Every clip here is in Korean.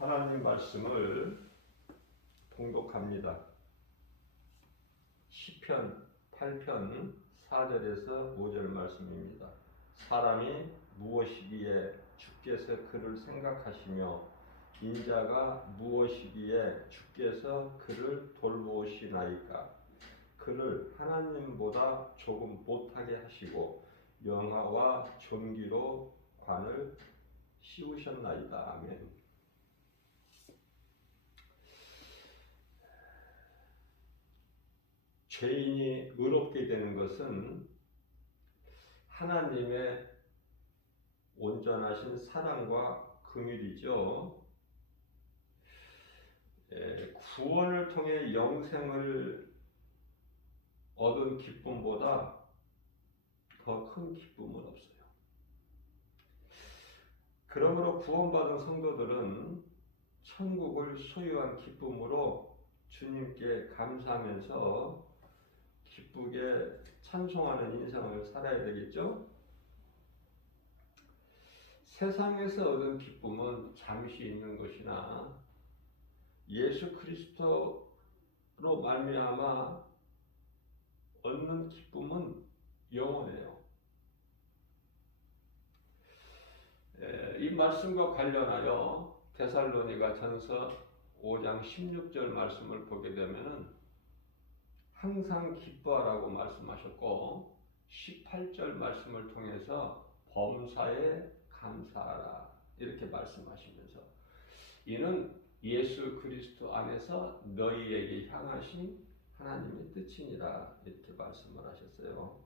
하나님 말씀을 봉독합니다. 시편 8편 4절에서 5절 말씀입니다. 사람이 무엇이기에 주께서 그를 생각하시며 인자가 무엇이기에 주께서 그를 돌보시나이까. 그를 하나님보다 조금 못하게 하시고 영화와 존귀로 관을 씌우셨나이다. 아멘. 죄인이 의롭게 되는 것은 하나님의 온전하신 사랑과 긍휼이죠. 구원을 통해 영생을 얻은 기쁨보다 더 큰 기쁨은 없어요. 그러므로 구원받은 성도들은 천국을 소유한 기쁨으로 주님께 감사하면서 기쁘게 찬송하는 인생을 살아야 되겠죠? 세상에서 얻은 기쁨은 잠시 있는 것이나 예수 그리스도로 말미암아 얻는 기쁨은 영원해요. 이 말씀과 관련하여 데살로니가 전서 5장 16절 말씀을 보게 되면은 항상 기뻐하라고 말씀하셨고 18절 말씀을 통해서 범사에 감사하라 이렇게 말씀하시면서 이는 예수 그리스도 안에서 너희에게 향하신 하나님의 뜻이니라 이렇게 말씀을 하셨어요.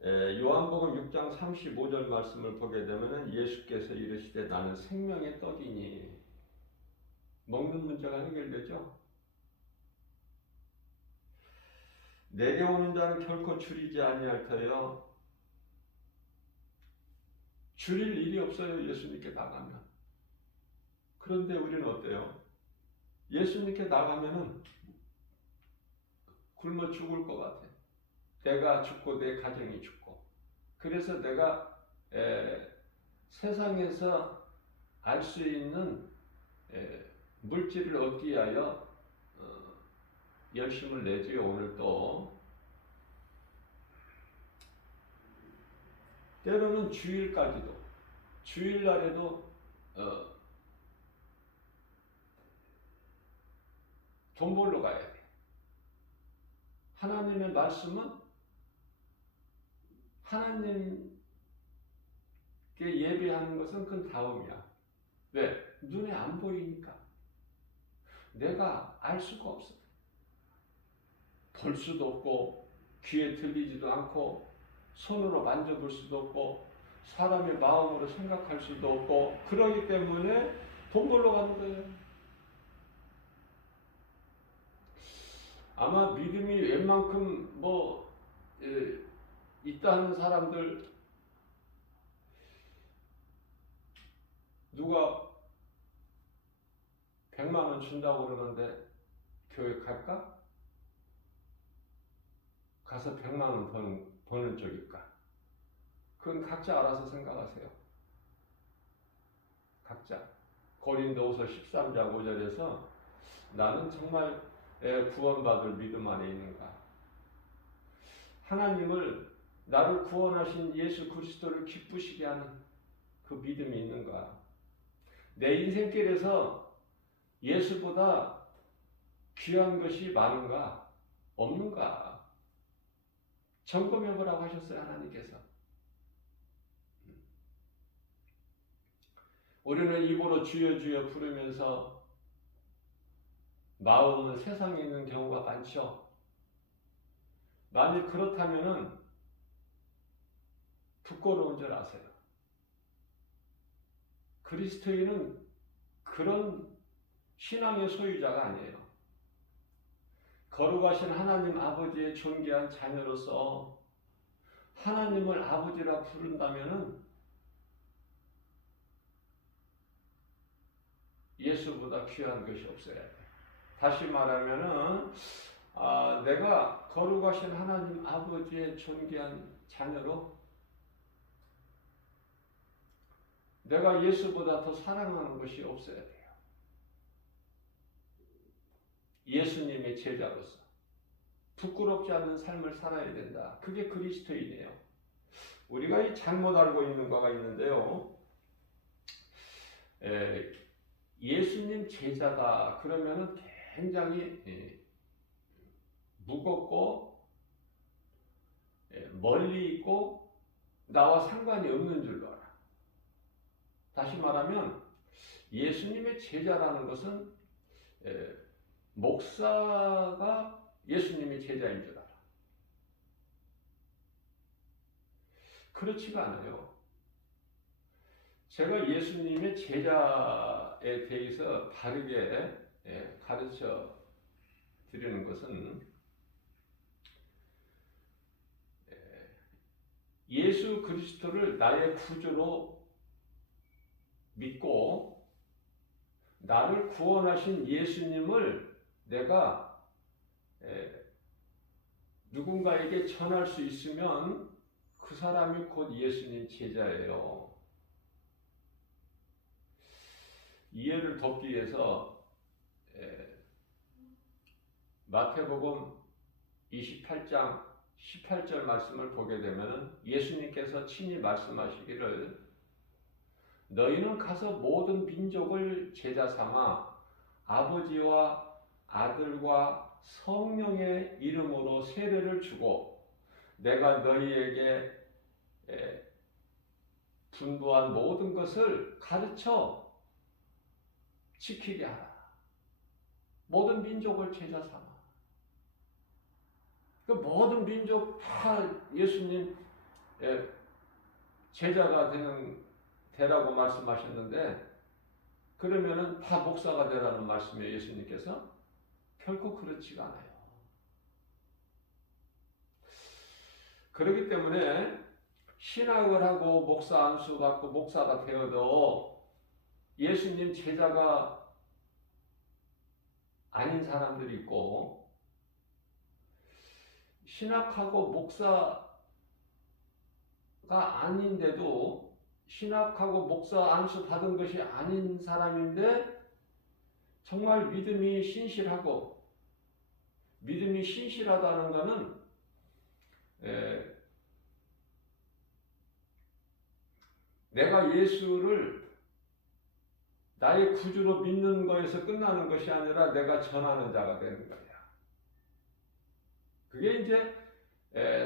요한복음 6장 35절 말씀을 보게 되면 예수께서 이르시되 나는 생명의 떡이니 먹는 문제가 해결되죠. 내게 오는 자는 결코 줄이지 아니할 터요. 줄일 일이 없어요. 예수님께 나가면. 그런데 우리는 어때요? 예수님께 나가면은 굶어 죽을 것 같아. 내가 죽고 내 가정이 죽고. 그래서 내가 세상에서 알 수 있는 물질을 얻기 위하여 열심을 내지요. 오늘도 때로는 주일까지도 주일날에도 돈 벌러 가야 돼. 하나님의 말씀은 하나님께 예배하는 것은 그 다음이야. 왜? 눈에 안 보이니까. 내가 알 수가 없어. 볼 수도 없고 귀에 들리지도 않고 손으로 만져볼 수도 없고 사람의 마음으로 생각할 수도 없고 그러기 때문에 돈 벌러 가는 거예요. 아마 믿음이 웬만큼 있다 하는 사람들 누가 100만 원 준다고 그러는데 교회 갈까? 가서 100만 원 버는 쪽일까? 그건 각자 알아서 생각하세요. 각자. 고린도후서 13장 5절에서 나는 정말 구원받을 믿음 안에 있는가? 하나님을 나를 구원하신 예수 그리스도를 기쁘시게 하는 그 믿음이 있는가? 내 인생길에서 예수보다 귀한 것이 많은가? 없는가? 점검해 보라고 하셨어요. 하나님께서. 우리는 입으로 주여 주여 부르면서 마음은 세상에 있는 경우가 많죠. 만일 그렇다면은 부끄러운 줄 아세요. 그리스도인은 그런 신앙의 소유자가 아니에요. 거룩하신 하나님 아버지의 존귀한 자녀로서 하나님을 아버지라 부른다면은 예수보다 귀한 것이 없어야 돼. 다시 말하면은 내가 거룩하신 하나님 아버지의 존귀한 자녀로 내가 예수보다 더 사랑하는 것이 없어야 돼요. 예수님의 제자로서 부끄럽지 않은 삶을 살아야 된다. 그게 그리스도인이에요. 우리가 이 잘못 알고 있는 거가 있는데요. 예수님 제자다 그러면은 굉장히 무겁고 멀리 있고 나와 상관이 없는 줄로 알아. 다시 말하면 예수님의 제자라는 것은 목사가 예수님의 제자인 줄 알아. 그렇지가 않아요. 제가 예수님의 제자에 대해서 바르게 가르쳐 드리는 것은 예수 그리스도를 나의 구주로 믿고 나를 구원하신 예수님을 내가 누군가에게 전할 수 있으면 그 사람이 곧 예수님 제자예요. 이해를 돕기 위해서 마태복음 28장 18절 말씀을 보게 되면 예수님께서 친히 말씀하시기를 너희는 가서 모든 민족을 제자 삼아 아버지와 아들과 성령의 이름으로 세례를 주고 내가 너희에게 분부한 모든 것을 가르쳐 지키게 하라. 모든 민족을 제자 삼아. 그 모든 민족 다 예수님 제자가 되라고 말씀하셨는데 그러면은 다 목사가 되라는 말씀이에요. 예수님께서 결코 그렇지가 않아요. 그렇기 때문에 신학을 하고 목사 안수 받고 목사가 되어도 예수님 제자가 아닌 사람들이 있고 신학하고 목사가 아닌데도 신학하고 목사 안수 받은 것이 아닌 사람인데 정말 믿음이 신실하고 믿음이 신실하다는 것은 내가 예수를 나의 구주로 믿는 것에서 끝나는 것이 아니라 내가 전하는 자가 되는 거야. 그게 이제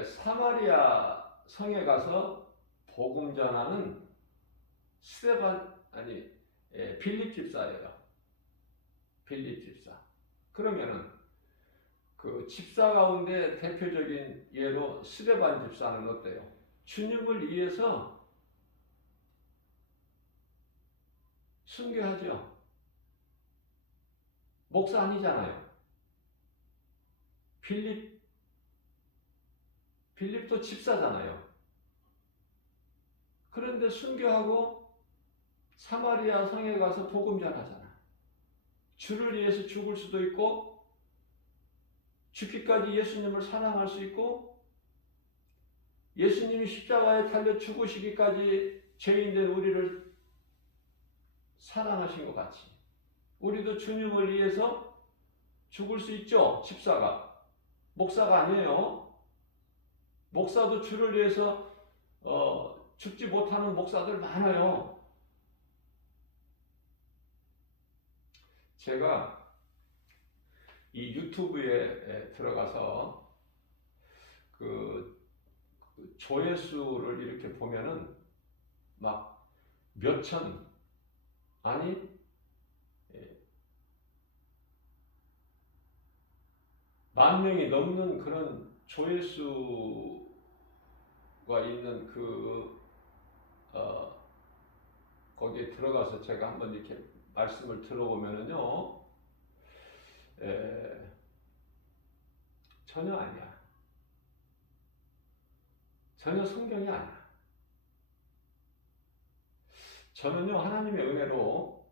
사마리아 성에 가서 복음 전하는 빌립 집사예요. 빌립 집사. 그러면은 그 집사 가운데 대표적인 예로 스데반 집사는 어때요? 주님을 위해서 순교하죠. 목사 아니잖아요. 빌립도 집사잖아요. 그런데 순교하고 사마리아 성에 가서 복음 전하잖아. 주를 위해서 죽을 수도 있고 죽기까지 예수님을 사랑할 수 있고 예수님이 십자가에 달려 죽으시기까지 죄인된 우리를 사랑하신 것 같이 우리도 주님을 위해서 죽을 수 있죠. 집사가. 목사가 아니에요. 목사도 주를 위해서 죽지 못하는 목사들 많아요. 제가 이 유튜브에 들어가서 그 조회수를 이렇게 보면은 막 몇천 아니 만 명이 넘는 그런 조회수가 있는 거기에 들어가서 제가 한번 이렇게 말씀을 들어보면은요, 전혀 아니야. 전혀 성경이 아니야. 저는요, 하나님의 은혜로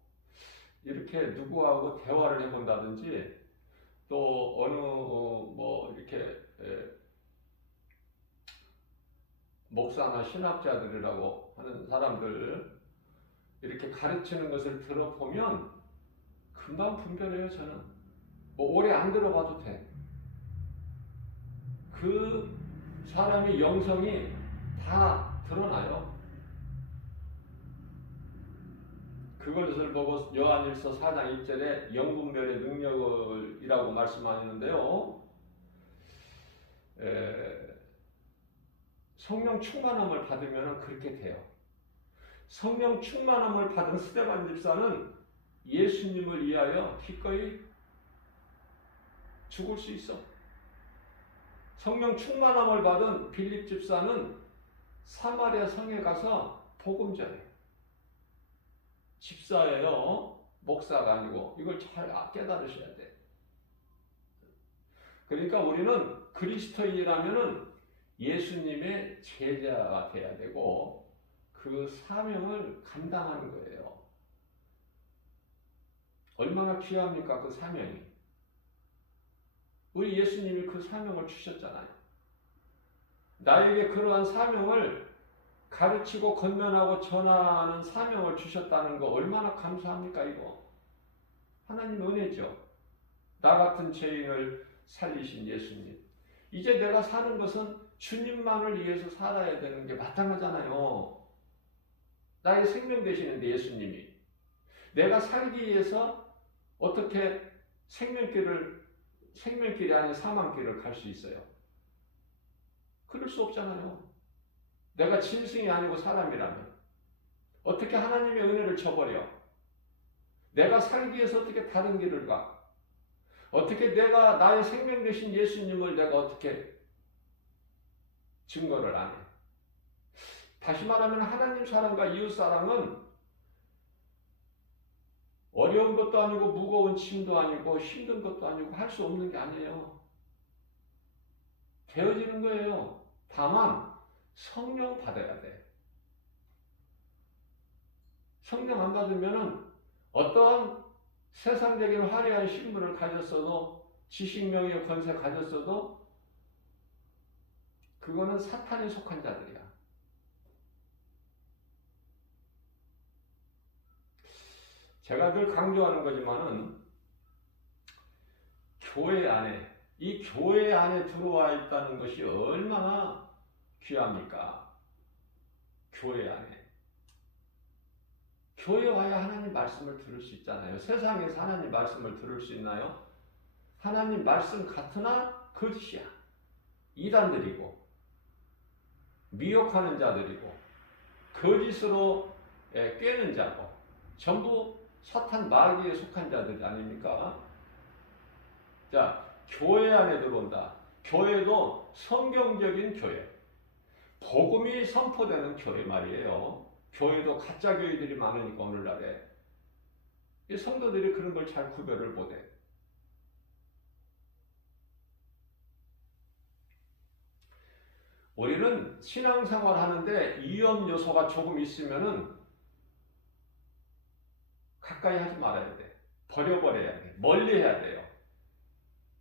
이렇게 누구하고 대화를 해본다든지 또 어느 이렇게 목사나 신학자들이라고 하는 사람들 이렇게 가르치는 것을 들어보면 금방 분별해요. 저는 뭐 오래 안 들어봐도 돼. 그 사람의 영성이 다 드러나요. 그것을 보고 요한일서 4장 1절에 영분별의 능력이라고 말씀하시는데요. 성령 충만함을 받으면 그렇게 돼요. 성령 충만함을 받은 스데반 집사는 예수님을 위하여 기꺼이 죽을 수 있어. 성령 충만함을 받은 빌립 집사는 사마리아 성에 가서 복음 전해. 집사예요. 목사가 아니고. 이걸 잘 깨달으셔야 돼. 그러니까 우리는 그리스도인이라면은 예수님의 제자가 돼야 되고 그 사명을 감당하는 거예요. 얼마나 귀합니까? 그 사명이. 우리 예수님이 그 사명을 주셨잖아요. 나에게 그러한 사명을 가르치고 건면하고 전하는 사명을 주셨다는 거 얼마나 감사합니까 이거. 하나님 은혜죠. 나 같은 죄인을 살리신 예수님. 이제 내가 사는 것은 주님만을 위해서 살아야 되는 게 마땅하잖아요. 나의 생명 되시는데 예수님이. 내가 살기 위해서 어떻게 생명길이 아닌 사망길을 갈 수 있어요? 그럴 수 없잖아요. 내가 짐승이 아니고 사람이라면 어떻게 하나님의 은혜를 저버려? 내가 살기 위해서 어떻게 다른 길을 가? 어떻게 내가 나의 생명 되신 예수님을 내가 어떻게 증거를 안 해? 다시 말하면 하나님 사랑과 이웃 사랑은 어려운 것도 아니고 무거운 짐도 아니고 힘든 것도 아니고 할 수 없는 게 아니에요. 되어지는 거예요. 다만 성령 받아야 돼. 성령 안 받으면은 어떠한 세상적인 화려한 신분을 가졌어도 지식, 명예, 권세 가졌어도 그거는 사탄에 속한 자들이야. 제가 늘 강조하는 거지만은 교회 안에 이 교회 안에 들어와 있다는 것이 얼마나 귀합니까? 교회 안에. 교회 와야 하나님 말씀을 들을 수 있잖아요. 세상에서 하나님 말씀을 들을 수 있나요? 하나님 말씀 같으나 거짓이야. 이단들이고 미혹하는 자들이고 거짓으로 꿰는 자고 전부 사탄 마귀에 속한 자들 아닙니까? 자, 교회 안에 들어온다. 교회도 성경적인 교회. 복음이 선포되는 교회 말이에요. 교회도 가짜 교회들이 많으니까 오늘날에 이 성도들이 그런 걸 잘 구별을 못해. 우리는 신앙생활 하는데 위험 요소가 조금 있으면은 가까이 하지 말아야 돼. 버려버려야 돼. 멀리 해야 돼요.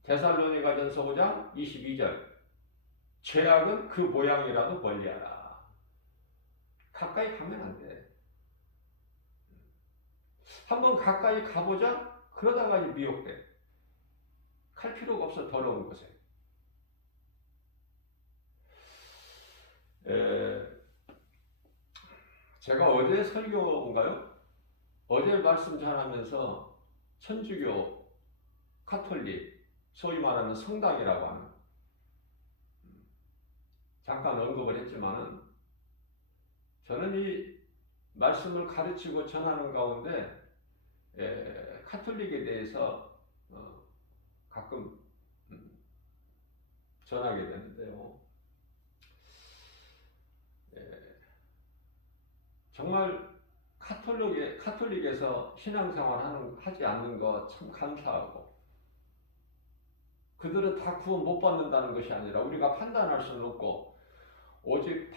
데살로니가전서 5장 22절. 죄악은 그 모양이라도 멀리하라. 가까이 가면 안 돼. 한번 가까이 가보자. 그러다가 미혹돼. 갈 필요가 없어. 더러운 곳에. 제가 어제 설교인가요? 어제 말씀 전하면서 천주교, 카톨릭, 소위 말하는 성당이라고 하는 잠깐 언급을 했지만은 저는 이 말씀을 가르치고 전하는 가운데 카톨릭에 대해서 가끔 전하게 되는데요. 정말 카톨릭에서 신앙생활 하지 않는 거 참 감사하고 그들은 다 구원 못 받는다는 것이 아니라 우리가 판단할 수는 없고 오직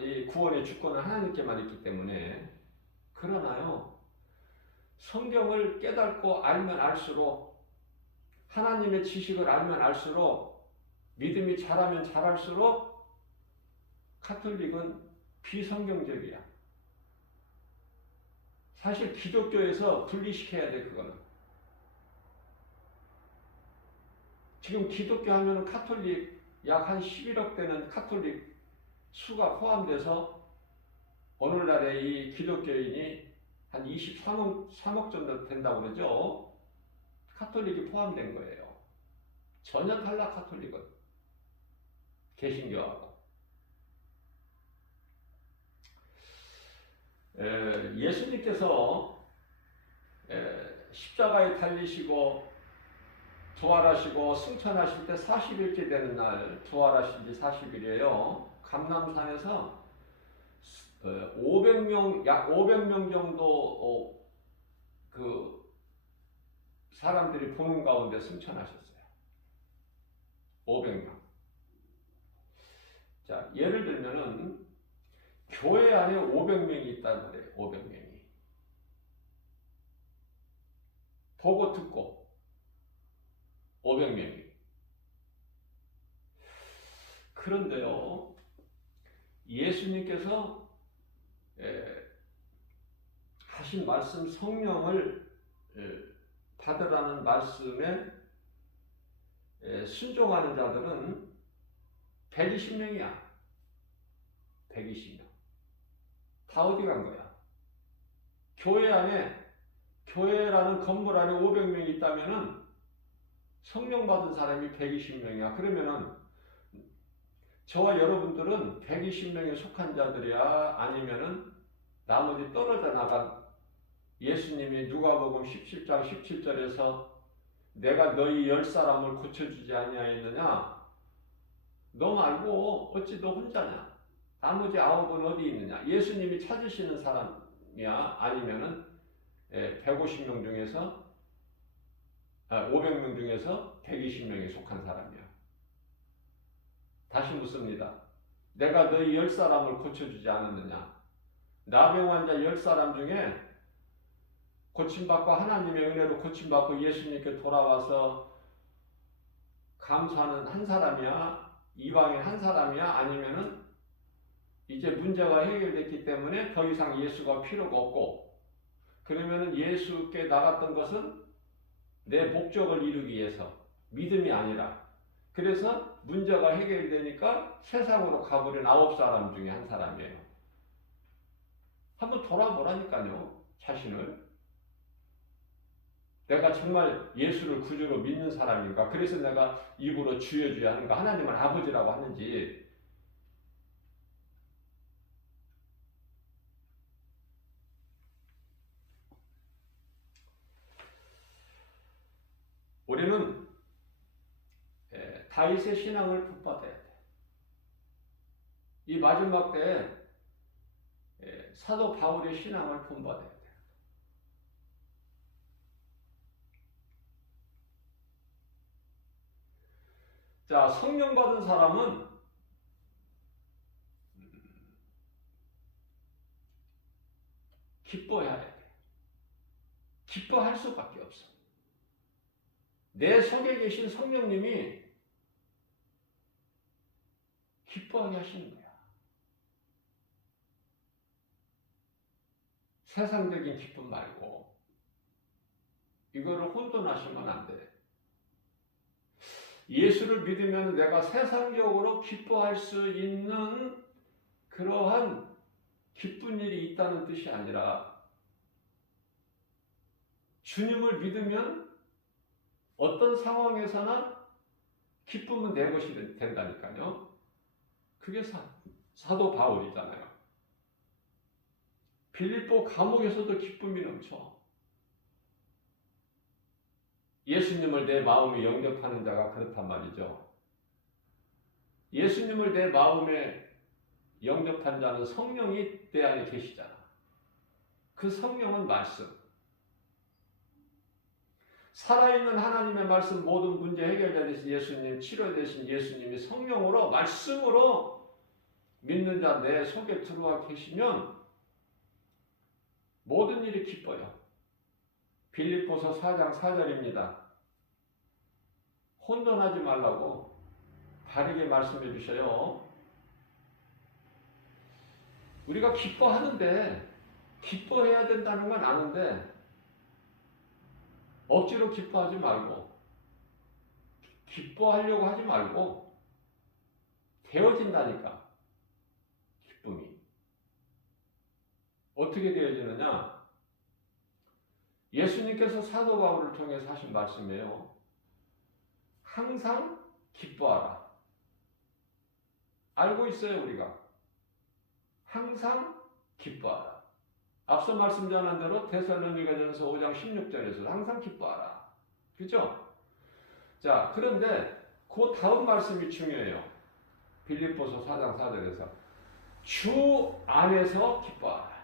이 구원의 주권은 하나님께만 있기 때문에 그러나요. 성경을 깨닫고 알면 알수록 하나님의 지식을 알면 알수록 믿음이 자라면 자랄수록 카톨릭은 비성경적이야. 사실 기독교에서 분리시켜야 돼, 그거는. 지금 기독교 하면은 카톨릭 약 한 11억 되는 카톨릭 수가 포함돼서 오늘날에 이 기독교인이 한 23억 정도 된다고 그러죠. 카톨릭이 포함된 거예요. 전혀 달라, 카톨릭은. 개신교하고. 예수님께서 십자가에 달리시고 부활하시고 승천하실 때 40일째 되는 날 부활하신 지 40일이에요. 감람산에서 500명, 약 500명 정도 그 사람들이 보는 가운데 승천하셨어요. 500명. 자, 예를 들면은 교회 안에 500명이 있다는 거예요. 500명이. 보고 듣고 500명이. 그런데요, 예수님께서 하신 말씀, 성령을 받으라는 말씀에 순종하는 자들은 120명이야. 120명. 다 어디 간 거야? 교회 안에, 교회라는 건물 안에 500명이 있다면은 성령 받은 사람이 120명이야. 그러면은 저와 여러분들은 120명에 속한 자들이야? 아니면은 나머지 떨어져 나간, 예수님이 누가복음 17장 17절에서 내가 너희 10사람을 고쳐주지 아니하였느냐? 너 말고 어찌 너 혼자냐? 나머지 9은 어디 있느냐? 예수님이 찾으시는 사람이야? 아니면은 150명 중에서 500명 중에서 120명에 속한 사람이야. 다시 묻습니다. 내가 너희 10사람을 고쳐주지 않았느냐? 나병 환자 10사람 중에 고침받고 하나님의 은혜로 고침받고 예수님께 돌아와서 감사하는 한 사람이야? 이방인 한 사람이야? 아니면은 이제 문제가 해결됐기 때문에 더 이상 예수가 필요가 없고, 그러면은 예수께 나갔던 것은 내 목적을 이루기 위해서, 믿음이 아니라, 그래서 문제가 해결되니까 세상으로 가버린 9사람 중에 한 사람이에요. 한번 돌아보라니까요, 자신을. 내가 정말 예수를 구주로 믿는 사람인가? 그래서 내가 입으로 주여 주여 하는가? 하나님은 아버지라고 하는지. 우리는 다윗의 신앙을 본받아야 돼. 이 마지막 때에 사도 바울의 신앙을 본받아야 돼. 자, 성령 받은 사람은 기뻐해야 돼. 기뻐할 수밖에 없어. 내 속에 계신 성령님이 기뻐하게 하시는 거야. 세상적인 기쁨 말고 이거를 혼돈하시면 안 돼. 예수를 믿으면 내가 세상적으로 기뻐할 수 있는 그러한 기쁜 일이 있다는 뜻이 아니라, 주님을 믿으면 어떤 상황에서나 기쁨은 내 것이 된다니까요. 그게 사도 바울이잖아요. 빌립보 감옥에서도 기쁨이 넘쳐. 예수님을 내 마음에 영접하는 자가 그렇단 말이죠. 예수님을 내 마음에 영접한 자는 성령이 내 안에 계시잖아. 그 성령은 말씀. 살아있는 하나님의 말씀, 모든 문제 해결되신 예수님, 치료되신 예수님이 성령으로, 말씀으로 믿는 자 내 속에 들어와 계시면 모든 일이 기뻐요. 빌립보서 4장 4절입니다. 혼돈하지 말라고 바르게 말씀해 주셔요. 우리가 기뻐하는데 기뻐해야 된다는 건 아는데 억지로 기뻐하지 말고 기뻐하려고 하지 말고 되어진다니까. 기쁨이 어떻게 되어지느냐? 예수님께서 사도 바울을 통해서 하신 말씀이에요. 항상 기뻐하라. 알고 있어요, 우리가. 항상 기뻐하라. 앞서 말씀 전한 대로 데살로니가전서 5장 16절에서 항상 기뻐하라. 그죠? 자, 그런데 그 다음 말씀이 중요해요. 빌립보서 4장 4절에서 주 안에서 기뻐하라.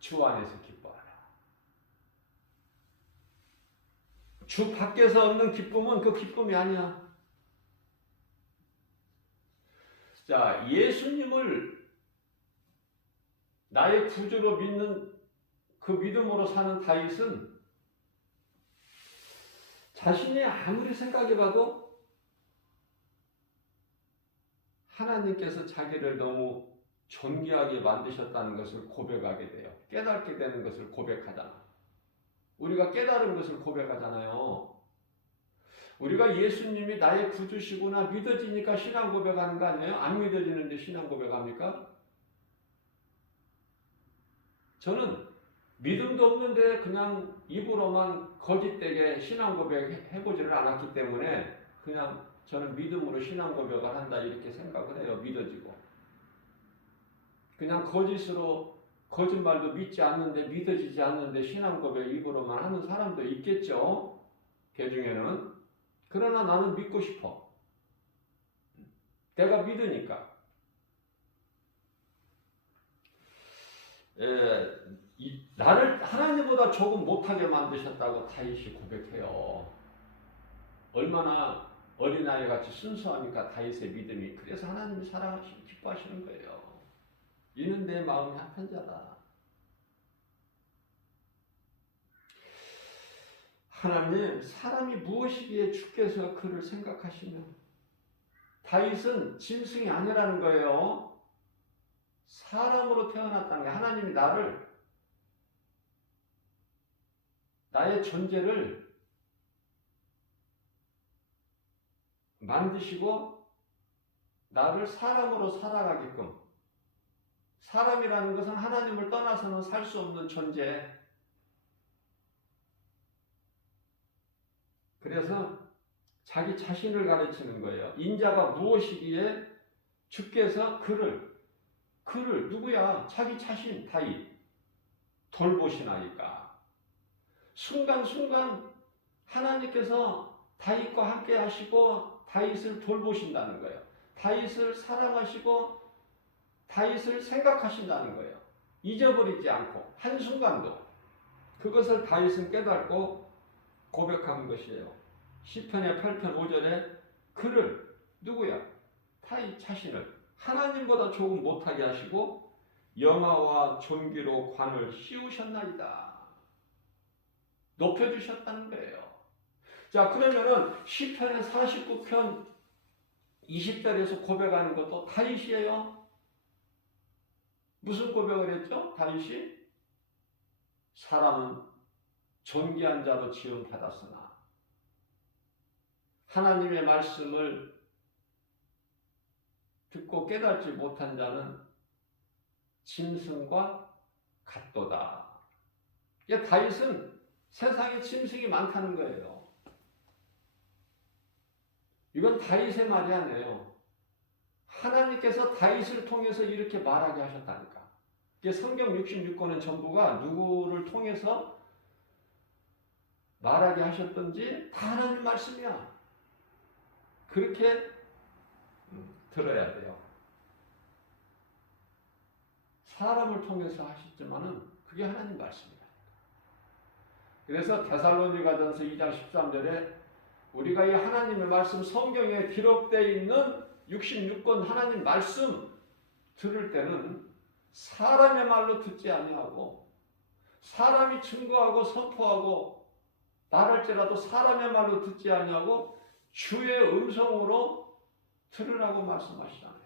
주 안에서 기뻐하라. 주 밖에서 얻는 기쁨은 그 기쁨이 아니야. 자, 예수님을 나의 구주로 믿는 그 믿음으로 사는 다윗은 자신이 아무리 생각해봐도 하나님께서 자기를 너무 존귀하게 만드셨다는 것을 고백하게 돼요. 깨닫게 되는 것을 고백하잖아. 우리가 깨달은 것을 고백하잖아요. 우리가 예수님이 나의 구주시구나 믿어지니까 신앙 고백하는 거 아니에요? 안 믿어지는데 신앙 고백합니까? 저는 믿음도 없는데 그냥 입으로만 거짓되게 신앙 고백 해보지를 않았기 때문에 그냥 저는 믿음으로 신앙 고백을 한다 이렇게 생각을 해요. 믿어지고. 그냥 거짓으로 거짓말도 믿지 않는데 믿어지지 않는데 신앙 고백 입으로만 하는 사람도 있겠죠. 그 중에는. 그러나 나는 믿고 싶어. 내가 믿으니까. 나를 하나님보다 조금 못하게 만드셨다고 다윗이 고백해요. 얼마나 어린아이같이 순수하니까 다윗의 믿음이. 그래서 하나님이 사랑하시고 기뻐하시는 거예요. 이는 내 마음이 한편자다. 하나님, 사람이 무엇이기에 주께서 그를 생각하시며. 다윗은 짐승이 아니라는 거예요. 사람으로 태어났다는 게 하나님이 나의 존재를 만드시고 나를 사람으로 살아가게끔. 사람이라는 것은 하나님을 떠나서는 살 수 없는 존재. 그래서 자기 자신을 가르치는 거예요. 인자가 무엇이기에 주께서 그를 누구야? 자기 자신 다윗 돌보시나이까. 순간순간 하나님께서 다윗과 함께 하시고 다윗을 돌보신다는 거예요. 다윗을 사랑하시고 다윗을 생각하신다는 거예요. 잊어버리지 않고 한순간도. 그것을 다윗은 깨닫고 고백한 것이에요. 시편의 8편 5절에 그를 누구야? 다윗 자신을 하나님보다 조금 못하게 하시고 영화와 존귀로 관을 씌우셨나이다. 높여주셨다는 거예요. 자, 그러면은 시편의 49편 20절에서 고백하는 것도 다윗이에요. 무슨 고백을 했죠? 다윗이 사람은 존귀한 자로 지음 받았으나 하나님의 말씀을 듣고 깨닫지 못한 자는 짐승과 같도다. 다윗은 세상에 짐승이 많다는 거예요. 이건 다윗의 말이 아니에요. 하나님께서 다윗을 통해서 이렇게 말하게 하셨다니까. 성경 66권은 전부가 누구를 통해서 말하게 하셨던지 다 하나님 말씀이야. 그렇게 들어야 돼요. 사람을 통해서 하셨지만은 그게 하나님 말씀이다. 그래서 데살로니가전서 2장 13절에 우리가 이 하나님의 말씀 성경에 기록되어 있는 66권 하나님 말씀 들을 때는 사람의 말로 듣지 아니하고 사람이 증거하고 선포하고 말할지라도 사람의 말로 듣지 아니하고 주의 음성으로 들으라고 말씀하시잖아요.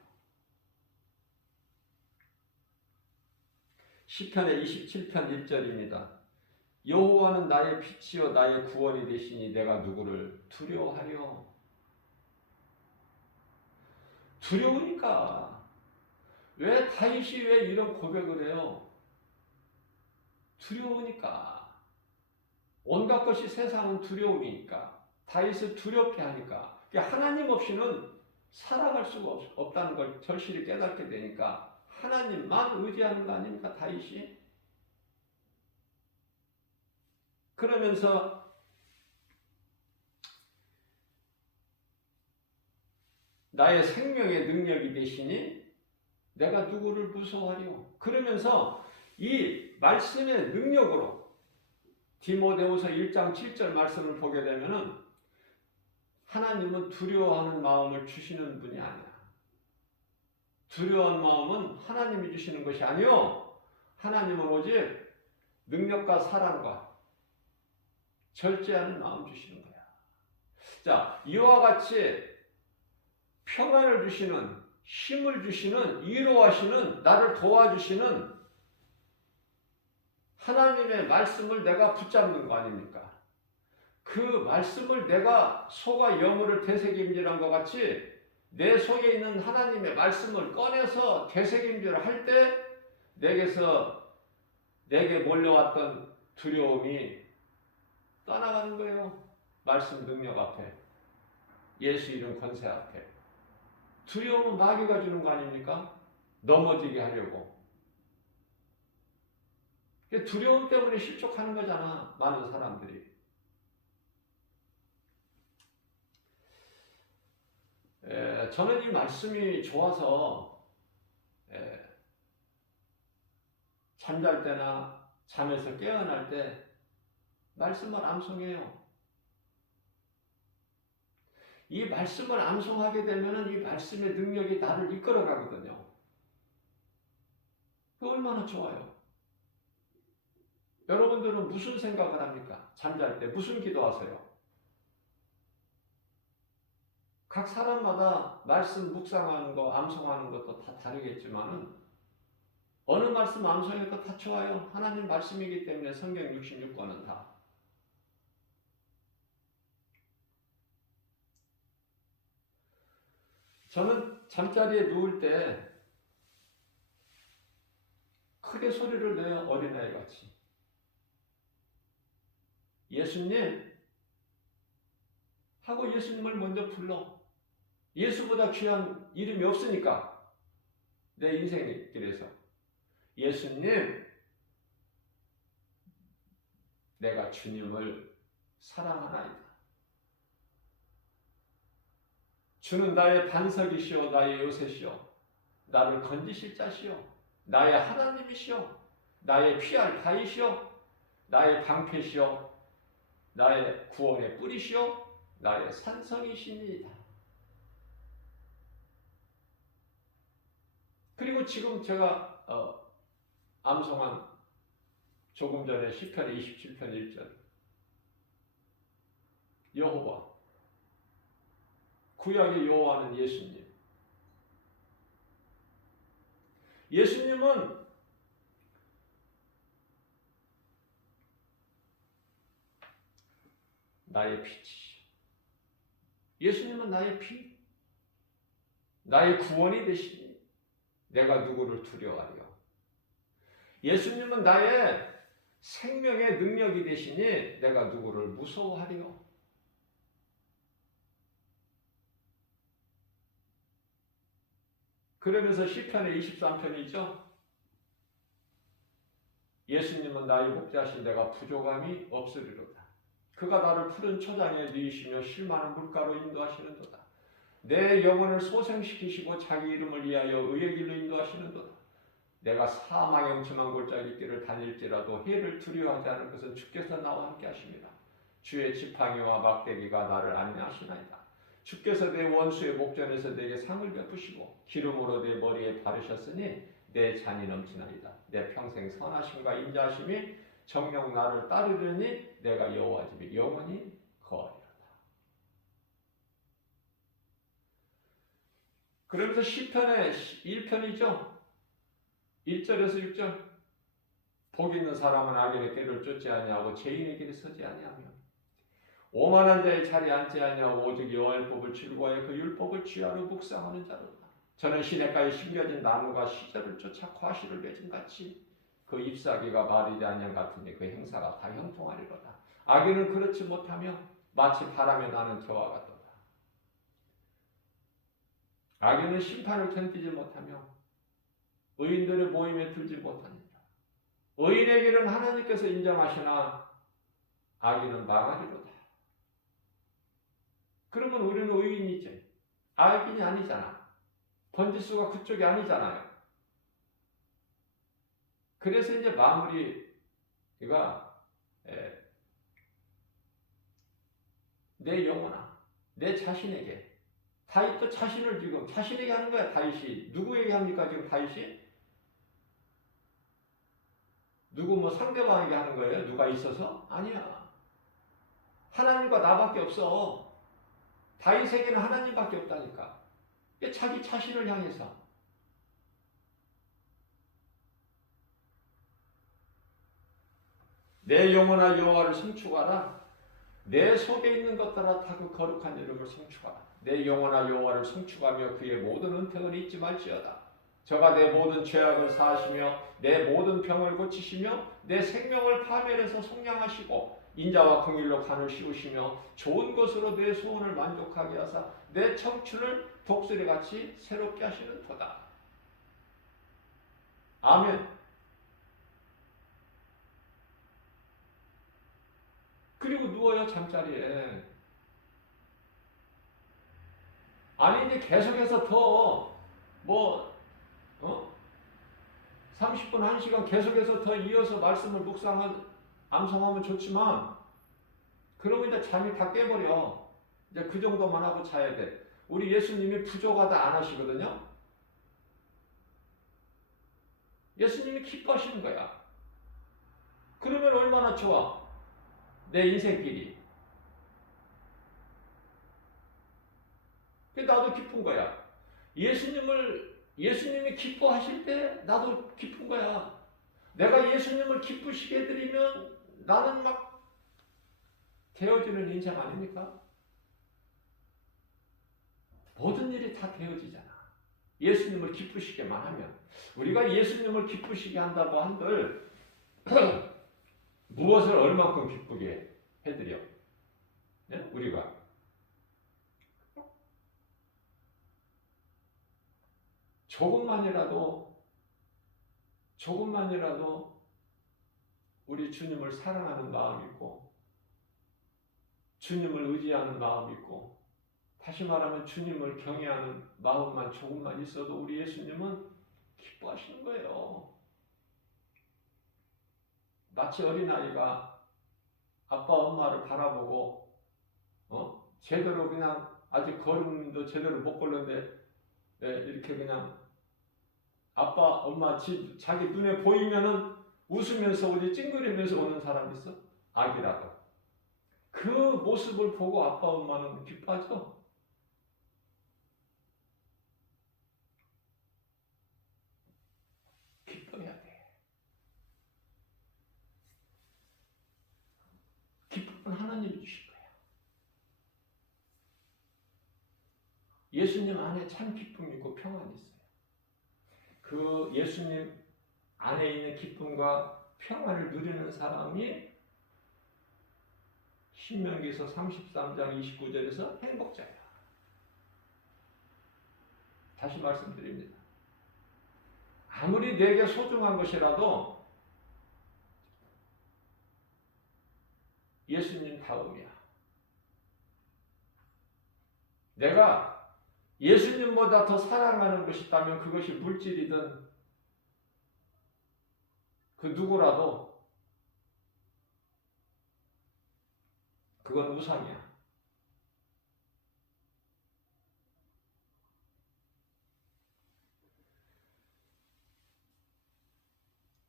시편의 27편 1절입니다. 여호와는 나의 빛이요 나의 구원이 되시니 내가 누구를 두려워하려. 두려우니까. 왜 다윗이 왜 이런 고백을 해요? 두려우니까. 온갖 것이 세상은 두려움이니까. 다윗을 두렵게 하니까. 하나님 없이는 살아갈 수가 없다는 걸 절실히 깨닫게 되니까 하나님만 의지하는 거 아닙니까? 다윗이. 그러면서 나의 생명의 능력이 되시니 내가 누구를 무서워하리요. 그러면서 이 말씀의 능력으로 디모데후서 1장 7절 말씀을 보게 되면은 하나님은 두려워하는 마음을 주시는 분이 아니야. 두려워하는 마음은 하나님이 주시는 것이 아니요. 하나님은 오직 능력과 사랑과 절제하는 마음 주시는 거야. 자, 이와 같이 평안을 주시는, 힘을 주시는, 위로하시는, 나를 도와주시는 하나님의 말씀을 내가 붙잡는 거 아닙니까? 그 말씀을 내가 소가 여물을 되새김질한 것 같이 내 속에 있는 하나님의 말씀을 꺼내서 되새김질을 할 때 내게 몰려왔던 두려움이 떠나가는 거예요. 말씀 능력 앞에, 예수 이름 권세 앞에. 두려움은 마귀가 주는 거 아닙니까? 넘어지게 하려고. 두려움 때문에 실족하는 거잖아, 많은 사람들이. 저는 이 말씀이 좋아서 잠잘 때나 잠에서 깨어날 때 말씀을 암송해요. 이 말씀을 암송하게 되면 이 말씀의 능력이 나를 이끌어 가거든요. 얼마나 좋아요. 여러분들은 무슨 생각을 합니까? 잠잘 때 무슨 기도하세요? 각 사람마다 말씀 묵상하는 거, 암송하는 것도 다 다르겠지만은 어느 말씀 암송해도 다 좋아요. 하나님 말씀이기 때문에 성경 66권은 다. 저는 잠자리에 누울 때 크게 소리를 내요. 어린아이 같이. 예수님 하고 예수님을 먼저 불러. 예수보다 귀한 이름이 없으니까. 내 인생의 길에서. 예수님, 내가 주님을 사랑하나이다. 주는 나의 반석이시오, 나의 요새시오, 나를 건지실 자시오, 나의 하나님이시오, 나의 피할 바위시오, 나의 방패시오, 나의 구원의 뿌리시오, 나의 산성이시니이다. 그리고 지금 제가 암송한 조금 전에 시편 27편 1절 여호와, 구약의 여호와는 예수님. 예수님은 나의 빛이시오. 예수님은 나의 피, 나의 구원이 되시니 내가 누구를 두려워하리요. 예수님은 나의 생명의 능력이 되시니 내가 누구를 무서워하리요. 그러면서 시편의 23편이죠. 예수님은 나의 목자신 내가 부족함이 없으리로다. 그가 나를 푸른 초장에 누이시며 실만한 물가로 인도하시는도다. 내 영혼을 소생시키시고 자기 이름을 위하여 의의 길로 인도하시는도다. 내가 사망의 음침한 골짜기 길을 다닐지라도 해를 두려워하지 않을 것은 주께서 나와 함께 하십니다. 주의 지팡이와 막대기가 나를 안내하시나이다. 주께서 내 원수의 목전에서 내게 상을 베푸시고 기름으로 내 머리에 바르셨으니 내 잔이 넘치나이다. 내 평생 선하심과 인자하심이 정녕 나를 따르려니 내가 여호와 집에 영원히 거하리로다. 그러면서 시편의 1편이죠. 1절에서 6절 복 있는 사람은 악인의 길을 쫓지 아니하고 죄인의 길에 서지 아니하며 오만한 자의 자리에 앉지 아니하고 오직 여호와의 법을 즐거워하여 그 율법을 취하러 묵상하는 자로다. 저는 시냇가에 심겨진 나무가 시절을 쫓아 과실을 맺은 같이 그 잎사귀가 마르지 아니한 같으니 그 행사가 다 형통하리로다. 악인은 그렇지 못하며 마치 바람에 나는 겨와 같도다. 악인은 심판을 견디지 못하며 의인들의 모임에 들지 못하니라. 의인의 길은 하나님께서 인정하시나 악인은 망하리로다. 그러면 우리는 의인이지 악인이 아니잖아. 번지수가 그쪽이 아니잖아요. 그래서 이제 마무리가 내 영혼아, 내 자신에게. 다윗도 자신을 지금 자신에게 하는 거야. 다윗이 누구에게 합니까? 지금 다윗이 누구 뭐 상대방에게 하는 거예요? 누가 있어서? 아니야. 하나님과 나밖에 없어. 다윗에게는 하나님밖에 없다니까. 자기 자신을 향해서. 내 영혼아 여호와를 송축하라. 내 속에 있는 것들아 다 그 거룩한 이름을 송축하라. 내 영혼아 여호와를 송축하며 그의 모든 은택을 잊지 말지어다. 저가 내 모든 죄악을 사하시며 내 모든 병을 고치시며 내 생명을 파멸해서 속량하시고 인자와 긍휼로 간을 씌우시며 좋은 것으로 내 소원을 만족하게 하사 내 청춘을 독수리같이 새롭게 하시는 터다. 아멘. 그리고 누워요 잠자리에. 아니 이제 계속해서 더 30분 1시간 계속해서 더 이어서 말씀을 암송하면 좋지만 그러면 이제 잠이 다 깨버려. 이제 그 정도만 하고 자야 돼. 우리 예수님이 부족하다 안 하시거든요. 예수님이 기뻐하시는 거야. 그러면 얼마나 좋아. 내 인생길이. 나도 기쁜 거야. 예수님이 기뻐하실 때 나도 기쁜 거야. 내가 예수님을 기쁘시게 해드리면 나는 막 되어지는 인생 아닙니까? 모든 일이 다 되어지잖아. 예수님을 기쁘시게만 하면. 우리가 예수님을 기쁘시게 한다고 한들 무엇을 얼마큼 기쁘게 해드려? 네? 우리가 조금만이라도 우리 주님을 사랑하는 마음이 있고 주님을 의지하는 마음이 있고 다시 말하면 주님을 경외하는 마음만 조금만 있어도 우리 예수님은 기뻐하시는 거예요. 마치 어린아이가 아빠 엄마를 바라보고 제대로 그냥 아직 걸음도 제대로 못 걸는데 이렇게 그냥 아빠 엄마 자기 눈에 보이면은 웃으면서 오지 찡그리면서 오는 사람 있어? 아기라도. 그 모습을 보고 아빠 엄마는 기뻐하죠? 기뻐해야 돼. 기쁨은 하나님이 주신 거야. 예수님 안에 참 기쁨이 있고 평안이 있어요. 그 예수님 안에 있는 기쁨과 평안을 누리는 사람이 신명기서 33장 29절에서 행복자야. 다시 말씀드립니다. 아무리 내게 소중한 것이라도 예수님 다음이야. 내가 예수님보다 더 사랑하는 것이 있다면 그것이 물질이든 그 누구라도 그건 우상이야.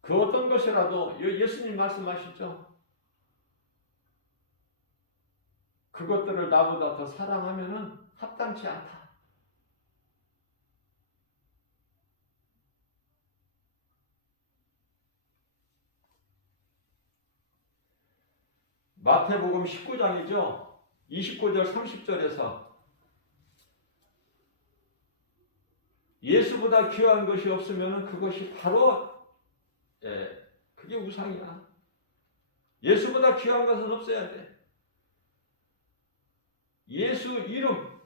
그 어떤 것이라도 예수님 말씀하시죠. 그것들을 나보다 더 사랑하면은 합당치 않다. 마태복음 19장이죠. 29절 30절에서 예수보다 귀한 것이 없으면 그것이 바로 그게 우상이야. 예수보다 귀한 것은 없어야 돼. 예수 이름,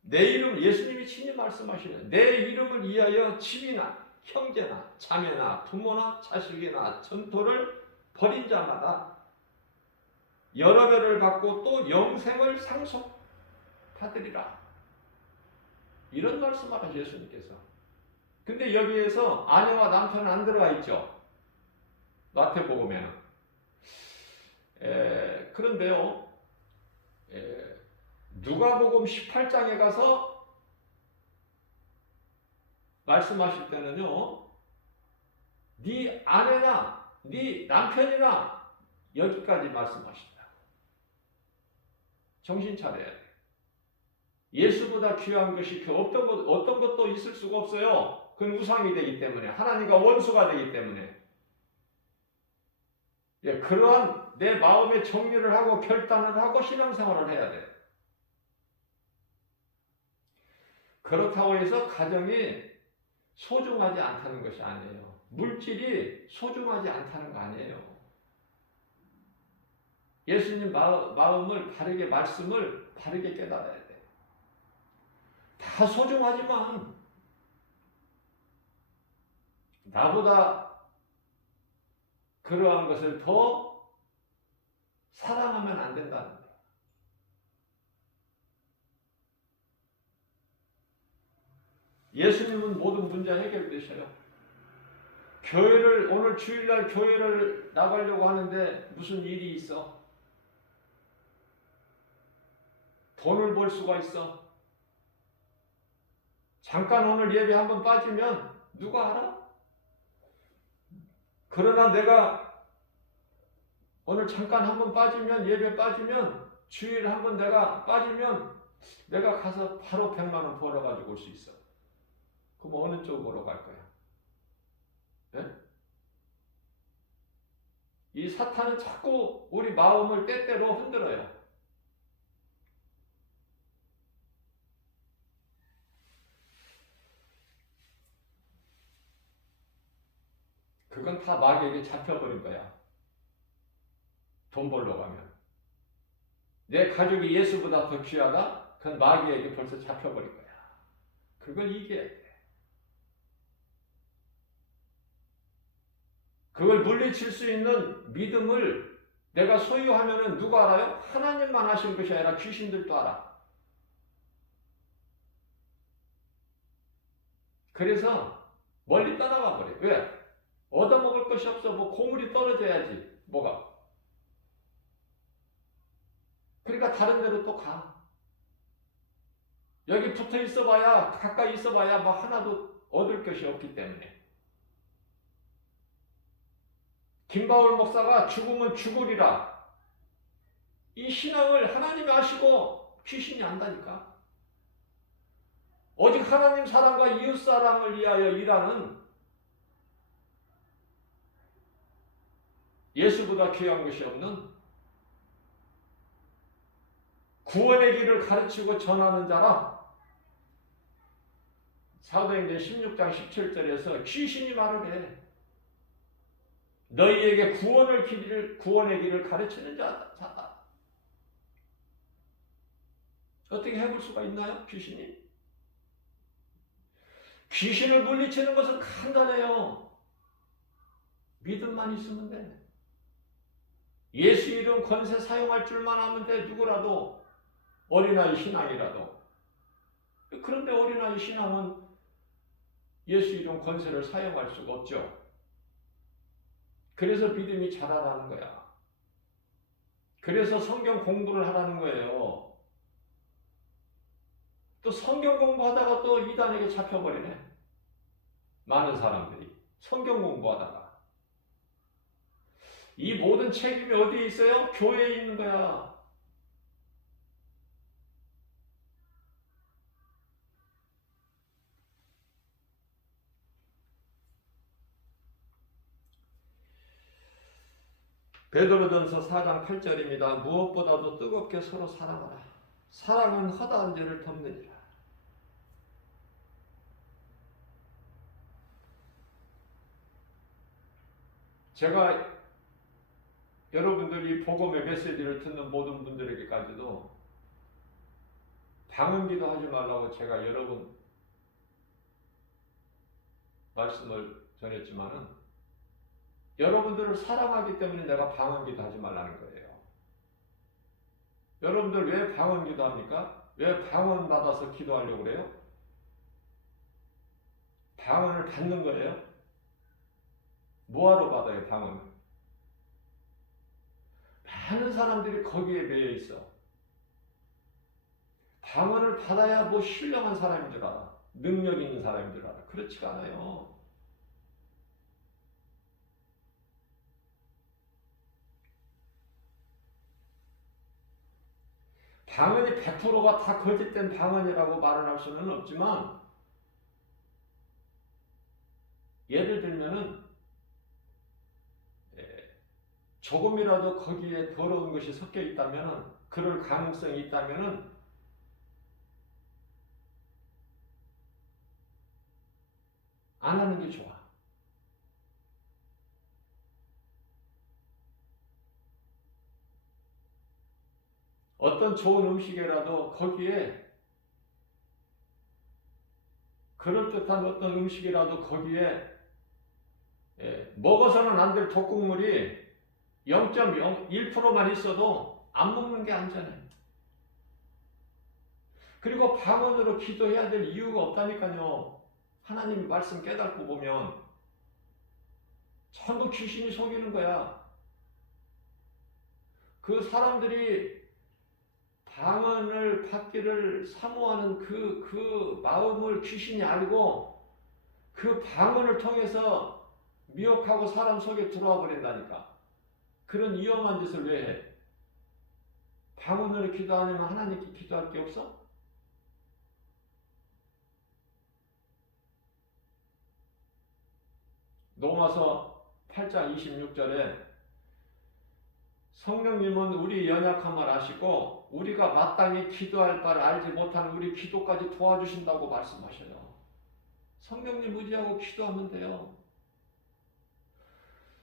내 이름, 예수님이 친히 말씀하시는 내 이름을 위하여 집이나 형제나 자매나 부모나 자식이나 전토를 벌인 자마다 여러 배를 받고 또 영생을 상속받으리라. 이런 말씀을 하죠, 예수님께서. 근데 여기에서 아내와 남편은 안 들어가 있죠. 마태복음에는. 그런데요, 누가복음 18장에 가서 말씀하실 때는요, 네 아내나 네 남편이나 여기까지 말씀하신다. 정신 차려야 돼. 예수보다 귀한 것이 어떤 것도 있을 수가 없어요. 그건 우상이 되기 때문에, 하나님과 원수가 되기 때문에. 그러한 내 마음의 정리를 하고 결단을 하고 신앙생활을 해야 돼. 그렇다고 해서 가정이 소중하지 않다는 것이 아니에요. 물질이 소중하지 않다는 거 아니에요. 예수님 마음을 바르게, 말씀을 바르게 깨달아야 돼. 다 소중하지만 나보다 그러한 것을 더 사랑하면 안 된다는 거예요. 예수님은 모든 문제 해결되셔요. 오늘 주일날 교회를 나가려고 하는데 무슨 일이 있어? 돈을 벌 수가 있어. 잠깐 오늘 예배 한번 빠지면 누가 알아? 그러나 내가 오늘 잠깐 한번 빠지면, 예배 빠지면, 주일 한번 내가 빠지면 내가 가서 바로 100만 원 벌어가지고 올 수 있어. 그럼 어느 쪽으로 갈 거야? 네? 이 사탄은 자꾸 우리 마음을 때때로 흔들어요. 그건 다 마귀에게 잡혀버린 거야. 돈 벌러 가면. 내 가족이 예수보다 더 귀하다? 그건 마귀에게 벌써 잡혀버린 거야. 그걸 이겨야 돼. 그걸 물리칠 수 있는 믿음을 내가 소유하면은 누가 알아요? 하나님만 하시는 것이 아니라 귀신들도 알아. 그래서 멀리 떠나가 버려. 왜? 얻어먹을 것이 없어. 뭐 고물이 떨어져야지. 뭐가? 그러니까 다른 데로 또 가. 여기 붙어 있어봐야, 가까이 있어봐야 뭐 하나도 얻을 것이 없기 때문에. 김바울 목사가 죽으면 죽으리라. 이 신앙을 하나님이 아시고 귀신이 안다니까. 오직 하나님 사랑과 이웃 사랑을 위하여 일하는 예수보다 귀한 것이 없는 구원의 길을 가르치고 전하는 자라. 사도행전 16장 17절에서 귀신이 말을 해. 너희에게 구원의 길을 가르치는 자다. 어떻게 해볼 수가 있나요? 귀신이? 귀신을 물리치는 것은 간단해요. 믿음만 있으면 돼. 예수 이름 권세 사용할 줄만 하면 돼. 누구라도. 어린아이 신앙이라도. 그런데 어린아이 신앙은 예수 이름 권세를 사용할 수가 없죠. 그래서 믿음이 자라라는 거야. 그래서 성경 공부를 하라는 거예요. 또 성경 공부하다가 또 이단에게 잡혀버리네. 많은 사람들이 성경 공부하다가. 이 모든 책임이 어디에 있어요? 교회에 있는 거야. 베드로전서 4장 8절입니다. 무엇보다도 뜨겁게 서로 사랑하라. 사랑은 허다한 죄를 덮느니라. 제가 여러분들이 복음의 메시지를 듣는 모든 분들에게까지도 방언기도 하지 말라고 제가 여러 번 말씀을 전했지만은 여러분들을 사랑하기 때문에 내가 방언기도 하지 말라는 거예요. 여러분들 왜 방언기도 합니까? 왜 방언 받아서 기도하려고 그래요? 방언을 받는 거예요? 뭐하러 받아요, 방언을? 많은 사람들이 거기에 매여 있어. 방언을 받아야 뭐 신령한 사람인 줄 알아. 능력 있는 사람인 줄 알아. 그렇지가 않아요. 방언이 100%가 다 거짓된 방언이라고 말을 할 수는 없지만, 예를 들면은 조금이라도 거기에 더러운 것이 섞여 있다면은, 그럴 가능성이 있다면은 안 하는 게 좋아. 어떤 좋은 음식이라도 거기에 그럴듯한 어떤 음식이라도 거기에 먹어서는 안 될 독극물이 0.01%만 있어도 안 먹는 게 안전해. 그리고 방언으로 기도해야 될 이유가 없다니까요. 하나님 말씀 깨닫고 보면 전부 귀신이 속이는 거야. 그 사람들이 방언을 받기를 사모하는 그 마음을 귀신이 알고 그 방언을 통해서 미혹하고 사람 속에 들어와 버린다니까. 그런 위험한 짓을 왜 해? 방언으로 기도 안 하면 하나님께 기도할 게 없어? 로마서 8장 26절에 성령님은 우리 연약함을 아시고 우리가 마땅히 기도할 바를 알지 못하는 우리 기도까지 도와주신다고 말씀하셔요. 성령님 의지하고 기도하면 돼요.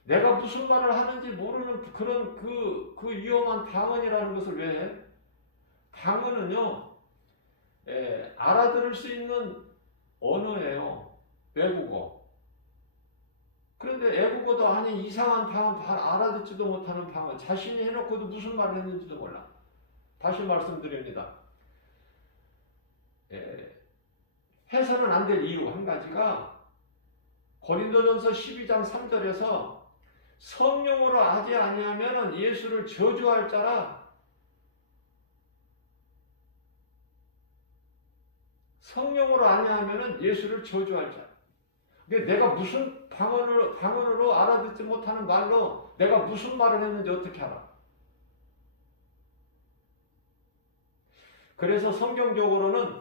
내가 무슨 말을 하는지 모르는 그런 그 위험한 방언이라는 것을 왜 해? 방언은요, 알아들을 수 있는 언어예요. 외국어. 그런데 애국어도 아닌 이상한 방언, 알아듣지도 못하는 방언, 자신이 해놓고도 무슨 말을 했는지도 몰라. 다시 말씀드립니다. 해서는 안 될 이유 한 가지가 고린도전서 12장 3절에서 성령으로 하지 아니하면 예수를 저주할 자라. 성령으로 아니하면 예수를 저주할 자. 내가 무슨 방언으로 알아듣지 못하는 말로 내가 무슨 말을 했는지 어떻게 알아? 그래서 성경적으로는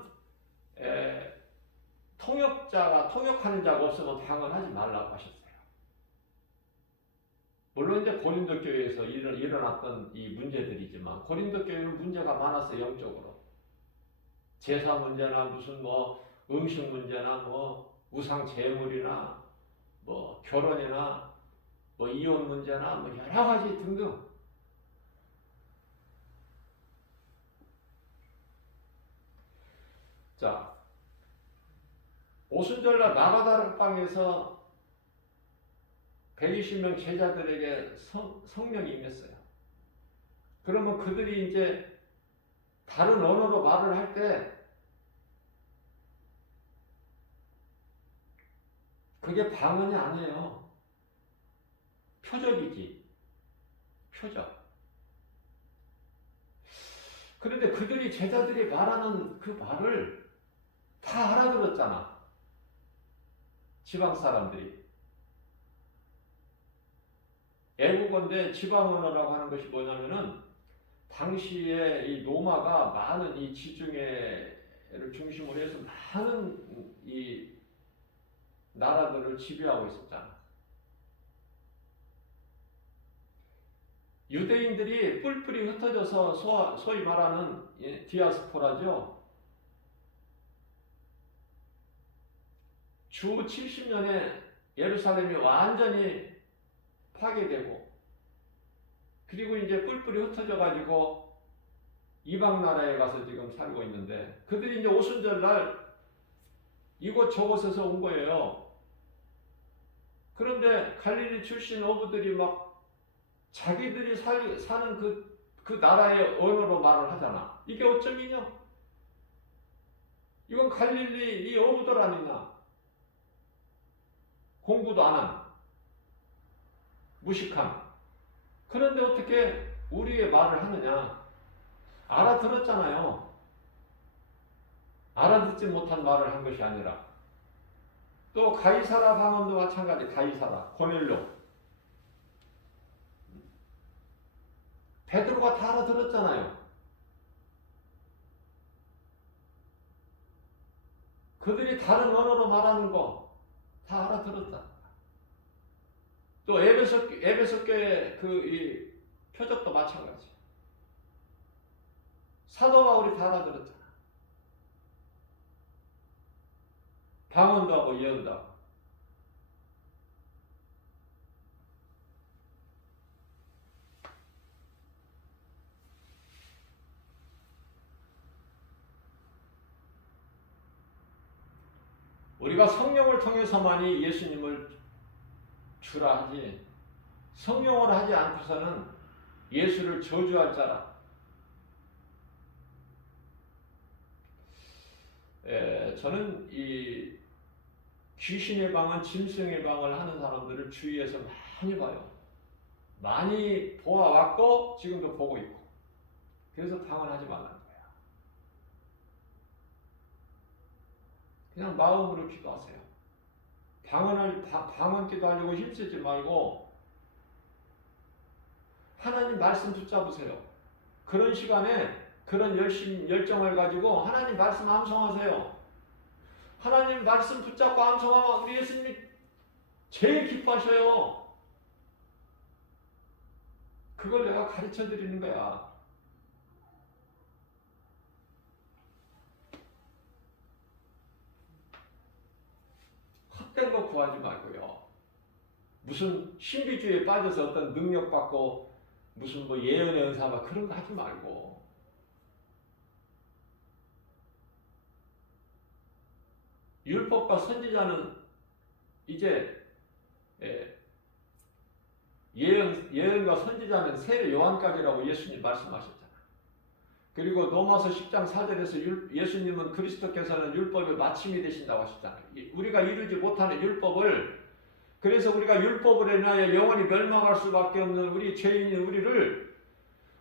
통역하는 자가 없으면 방언하지 말라고 하셨어요. 물론 이제 고린도 교회에서 일어났던 이 문제들이지만 고린도 교회는 문제가 많았어요. 영적으로 제사 문제나 무슨 뭐 음식 문제나 뭐 우상 제물이나 뭐 결혼이나 뭐 이혼 문제나 뭐 여러 가지 등등. 자, 오순절날 나가다락방에서 120명 제자들에게 성령이 임했어요. 그러면 그들이 이제 다른 언어로 말을 할 때 그게 방언이 아니에요. 표적이지. 표적. 그런데 그들이 제자들이 말하는 그 말을 다 알아들었잖아. 지방 사람들이. 애국어인데 지방 언어라고 하는 것이 뭐냐면은 당시에 이 로마가 많은 이 지중해를 중심으로 해서 많은 이 나라들을 지배하고 있었잖아. 유대인들이 뿔뿔이 흩어져서 소위 말하는 디아스포라죠. 주 70년에 예루살렘이 완전히 파괴되고, 그리고 이제 뿔뿔이 흩어져 가지고 이방 나라에 가서 지금 살고 있는데, 그들이 이제 오순절날 이곳저곳에서 온 거예요. 그런데 갈릴리 출신 어부들이 막 자기들이 사는 그 나라의 언어로 말을 하잖아. 이게 어쩌이냐? 이건 갈릴리 이 어부들 아니냐? 공부도 안 한, 무식한. 그런데 어떻게 우리의 말을 하느냐? 알아들었잖아요. 알아듣지 못한 말을 한 것이 아니라. 또 가이사라 방언도 마찬가지. 가이사라, 고넬료. 베드로가 다 알아들었잖아요. 그들이 다른 언어로 말하는 거 다 알아들었다. 또 에베소 교회 이 표적도 마찬가지. 사도 바울이 다 알아들었잖아. 방언도 하고 예언도 하고. 우리가 성령을 통해서만이 예수님을 주라 하지, 성령을 하지 않고서는 예수를 저주할 자라. 저는 이 귀신의 방언, 짐승의 방언을 하는 사람들을 주위에서 많이 봐요. 많이 보아왔고 지금도 보고 있고. 그래서 방언하지 말라는 거야. 그냥 마음으로 기도하세요. 방언 기도하려고 힘쓰지 말고 하나님 말씀 붙잡으세요. 그런 시간에 그런 열정을 가지고 하나님 말씀 암송하세요. 하나님 말씀 붙잡고 암송하면 우리 예수님이 제일 기뻐하셔요. 그걸 내가 가르쳐 드리는 거야. 헛된 거 구하지 말고요. 무슨 신비주의에 빠져서 어떤 능력 받고 무슨 뭐 예언의 은사 막 그런 거 하지 말고. 율법과 선지자는 이제 예언과 선지자는 세례 요한까지라고 예수님 말씀하셨잖아요. 그리고 로마서 10장 4절에서 예수님은 그리스도께서는 율법의 마침이 되신다고 하셨잖아요. 우리가 이루지 못하는 율법을, 그래서 우리가 율법을 인하여 영원히 멸망할 수밖에 없는 우리 죄인인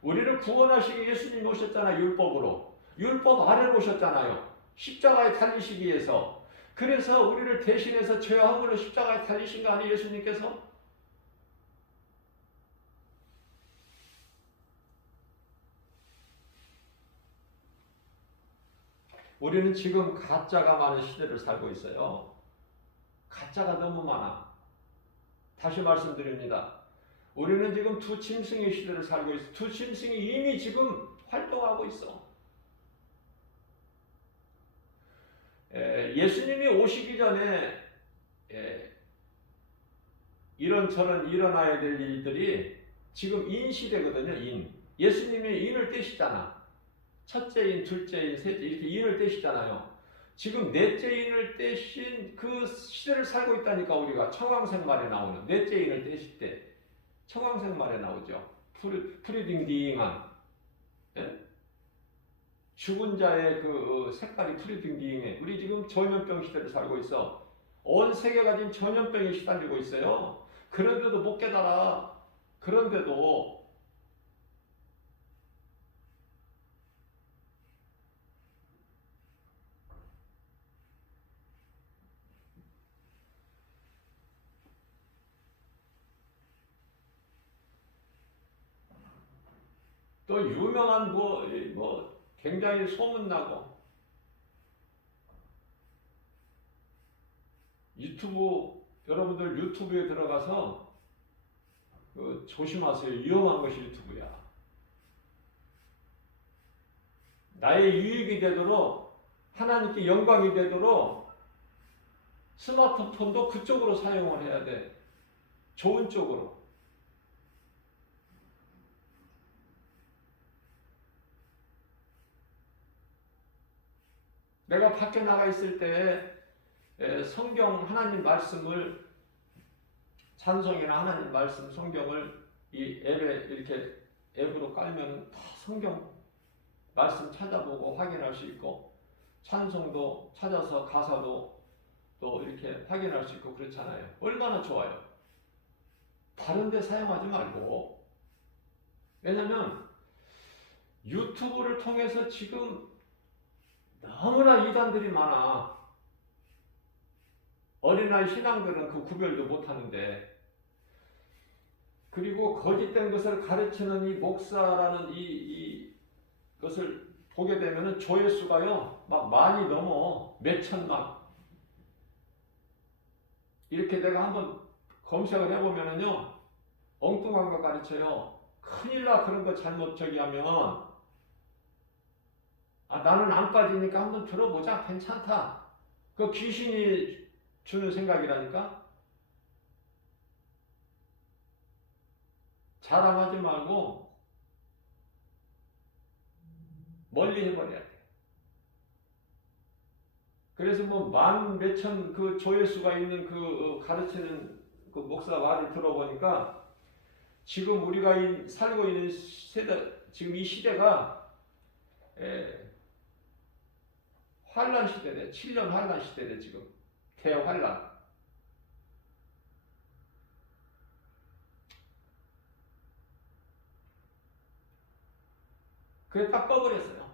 우리를 구원하시기 예수님이 오셨잖아요. 율법으로. 율법 아래로 오셨잖아요. 십자가에 달리시기 위해서. 그래서 우리를 대신해서 죄와 허물로 십자가에 달리신 거 아니에요, 예수님께서? 우리는 지금 가짜가 많은 시대를 살고 있어요. 가짜가 너무 많아. 다시 말씀드립니다. 우리는 지금 두 짐승의 시대를 살고 있어. 두 짐승이 이미 지금 활동하고 있어. 예수님이 오시기 전에 이런저런 일어나야 될 일들이 지금 인시대거든요. 예수님이 인을 떼시잖아. 첫째 인, 둘째 인, 셋째 이렇게 인을 떼시잖아요. 지금 넷째 인을 떼신 그 시대를 살고 있다니까. 우리가 청황생말에 나오는 넷째 인을 떼실 때 청황생말에 나오죠. 프리딩딩한, 죽은 자의 그 색깔이 프리딩딩해. 우리 지금 전염병 시대를 살고 있어. 온 세계가 지금 전염병에 시달리고 있어요. 그런데도 못 깨달아. 그런데도 또 유명한 뭐 굉장히 소문나고 여러분들 유튜브에 들어가서 조심하세요. 위험한 것이 유튜브야. 나의 유익이 되도록, 하나님께 영광이 되도록 스마트폰도 그쪽으로 사용을 해야 돼. 좋은 쪽으로. 내가 밖에 나가 있을 때 성경 하나님 말씀을, 찬송이나 하나님 말씀 성경을 이 앱에 이렇게 앱으로 깔면 다 성경 말씀 찾아보고 확인할 수 있고, 찬송도 찾아서 가사도 또 이렇게 확인할 수 있고 그렇잖아요. 얼마나 좋아요. 다른 데 사용하지 말고. 왜냐면 유튜브를 통해서 지금 너무나 이단들이 많아. 어린아이 신앙들은 그 구별도 못하는데, 그리고 거짓된 것을 가르치는 이 목사라는 것을 보게 되면은 조회수가요 막 많이 넘어. 몇 천만. 이렇게 내가 한번 검색을 해보면은요 엉뚱한 거 가르쳐요. 큰일 나. 그런 거 잘못 하면 나는 안 빠지니까 한번 들어보자. 괜찮다. 그 귀신이 주는 생각이라니까. 자랑하지 말고 멀리 해버려야 돼. 그래서 뭐 만 몇천 그 조회수가 있는 가르치는 그 목사 말을 들어보니까, 지금 우리가 살고 있는 세대, 지금 이 시대가 환란 시대래. 7년 환란 시대래. 지금 대환란. 그게 딱 꺼버렸어요.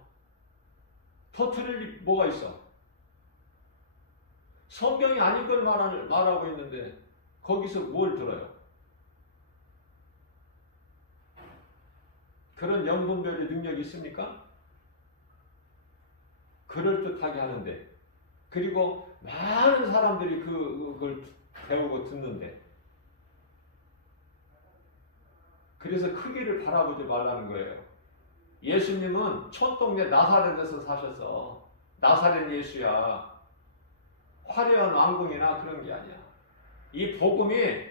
더 틀릴 뭐가 있어? 성경이 아닌 걸 말하고 있는데 거기서 뭘 들어요? 그런 영분별의 능력이 있습니까? 그럴듯하게 하는데, 그리고 많은 사람들이 그걸 배우고 듣는데, 그래서 크기를 바라보지 말라는 거예요. 예수님은 촌동네 나사렛에서 사셔서 나사렛 예수야. 화려한 왕궁이나 그런 게 아니야. 이 복음이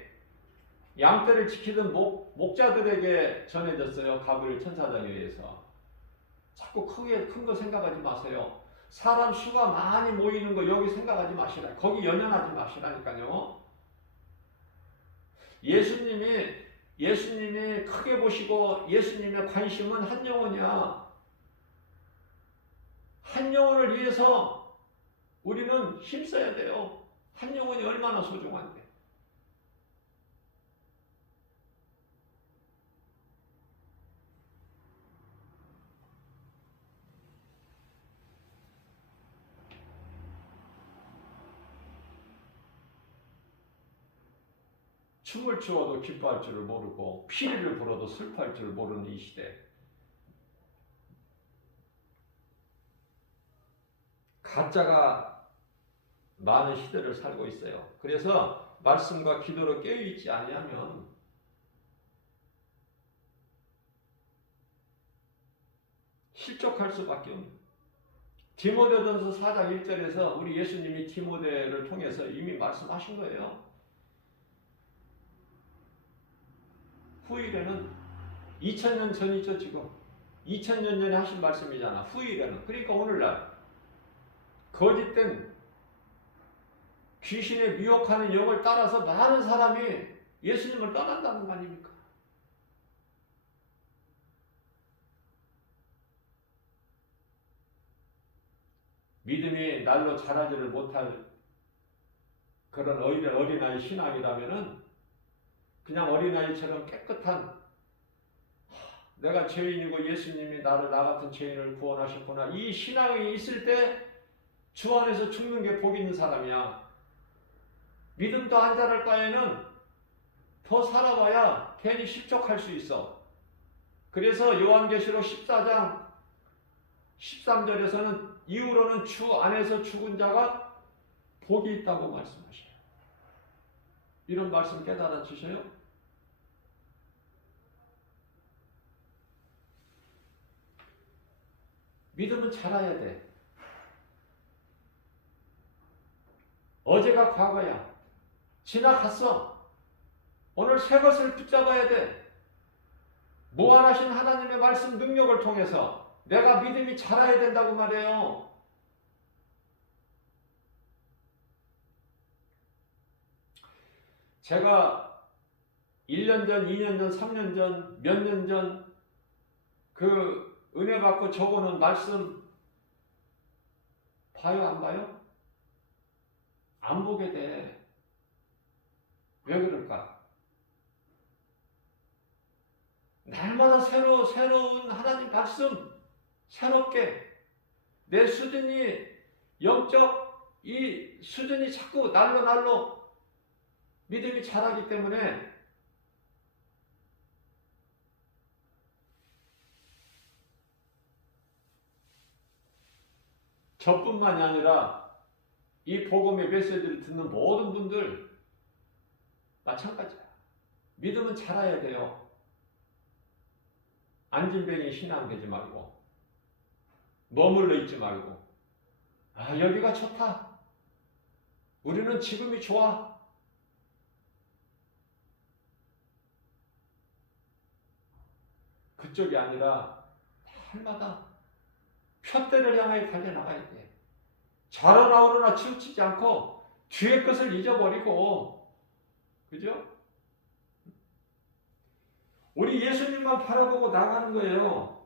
양떼를 지키던 목자들에게 전해졌어요. 가브리엘 천사장에 의해서. 자꾸 크게 큰 거 생각하지 마세요. 사람 수가 많이 모이는 거 여기 생각하지 마시라. 거기 연연하지 마시라니까요. 예수님이 크게 보시고 예수님의 관심은 한 영혼이야. 한 영혼을 위해서 우리는 힘써야 돼요. 한 영혼이 얼마나 소중한데. 춤을 추어도 기뻐할 줄을 모르고 피리를 불어도 슬퍼할 줄을 모르는 이 시대. 가짜가 많은 시대를 살고 있어요. 그래서 말씀과 기도로 깨어있지 아니하면 실족할 수밖에 없는. 디모데전서 4장 1절에서 우리 예수님이 디모데를 통해서 이미 말씀하신 거예요. 후일에는 2000년 전이죠. 지금 2000년 전에 하신 말씀이잖아. 후일에는. 그러니까 오늘날 거짓된 귀신의 미혹하는 영을 따라서 많은 사람이 예수님을 떠난다는 거 아닙니까? 믿음이 날로 자라지를 못할 그런 어린아이 신앙이라면은 그냥 어린아이처럼 깨끗한, 내가 죄인이고 예수님이 나를 나 같은 죄인을 구원하셨구나, 이 신앙이 있을 때 주 안에서 죽는 게 복 있는 사람이야. 믿음도 안 자랄 바에는 더 살아봐야 괜히 실족할 수 있어. 그래서 요한계시록 14장 13절에서는 이후로는 주 안에서 죽은 자가 복이 있다고 말씀하셔요. 이런 말씀 깨달아 주셔요? 믿음은 자라야 돼. 어제가 과거야. 지나갔어. 오늘 새 것을 붙잡아야 돼. 무한하신 하나님의 말씀 능력을 통해서 내가 믿음이 자라야 된다고 말해요. 제가 1년 전, 2년 전, 3년 전, 몇 년 전 그 은혜 받고 적어놓은 말씀 봐요, 안 봐요? 안 보게 돼. 왜 그럴까? 날마다 새로운 하나님 말씀, 새롭게 내 수준이, 영적 이 수준이 자꾸 날로 믿음이 자라기 때문에 저뿐만이 아니라 이 복음의 메시지를 듣는 모든 분들 마찬가지야. 믿음은 자라야 돼요. 안진뱅이 신앙 되지 말고, 머물러 있지 말고, 아, 여기가 좋다. 우리는 지금이 좋아. 그쪽이 아니라 날마다 푯대를 향하여 달려나가야 돼. 좌로나 우로나 치우치지 않고 뒤의 것을 잊어버리고, 그죠? 우리 예수님만 바라보고 나가는 거예요.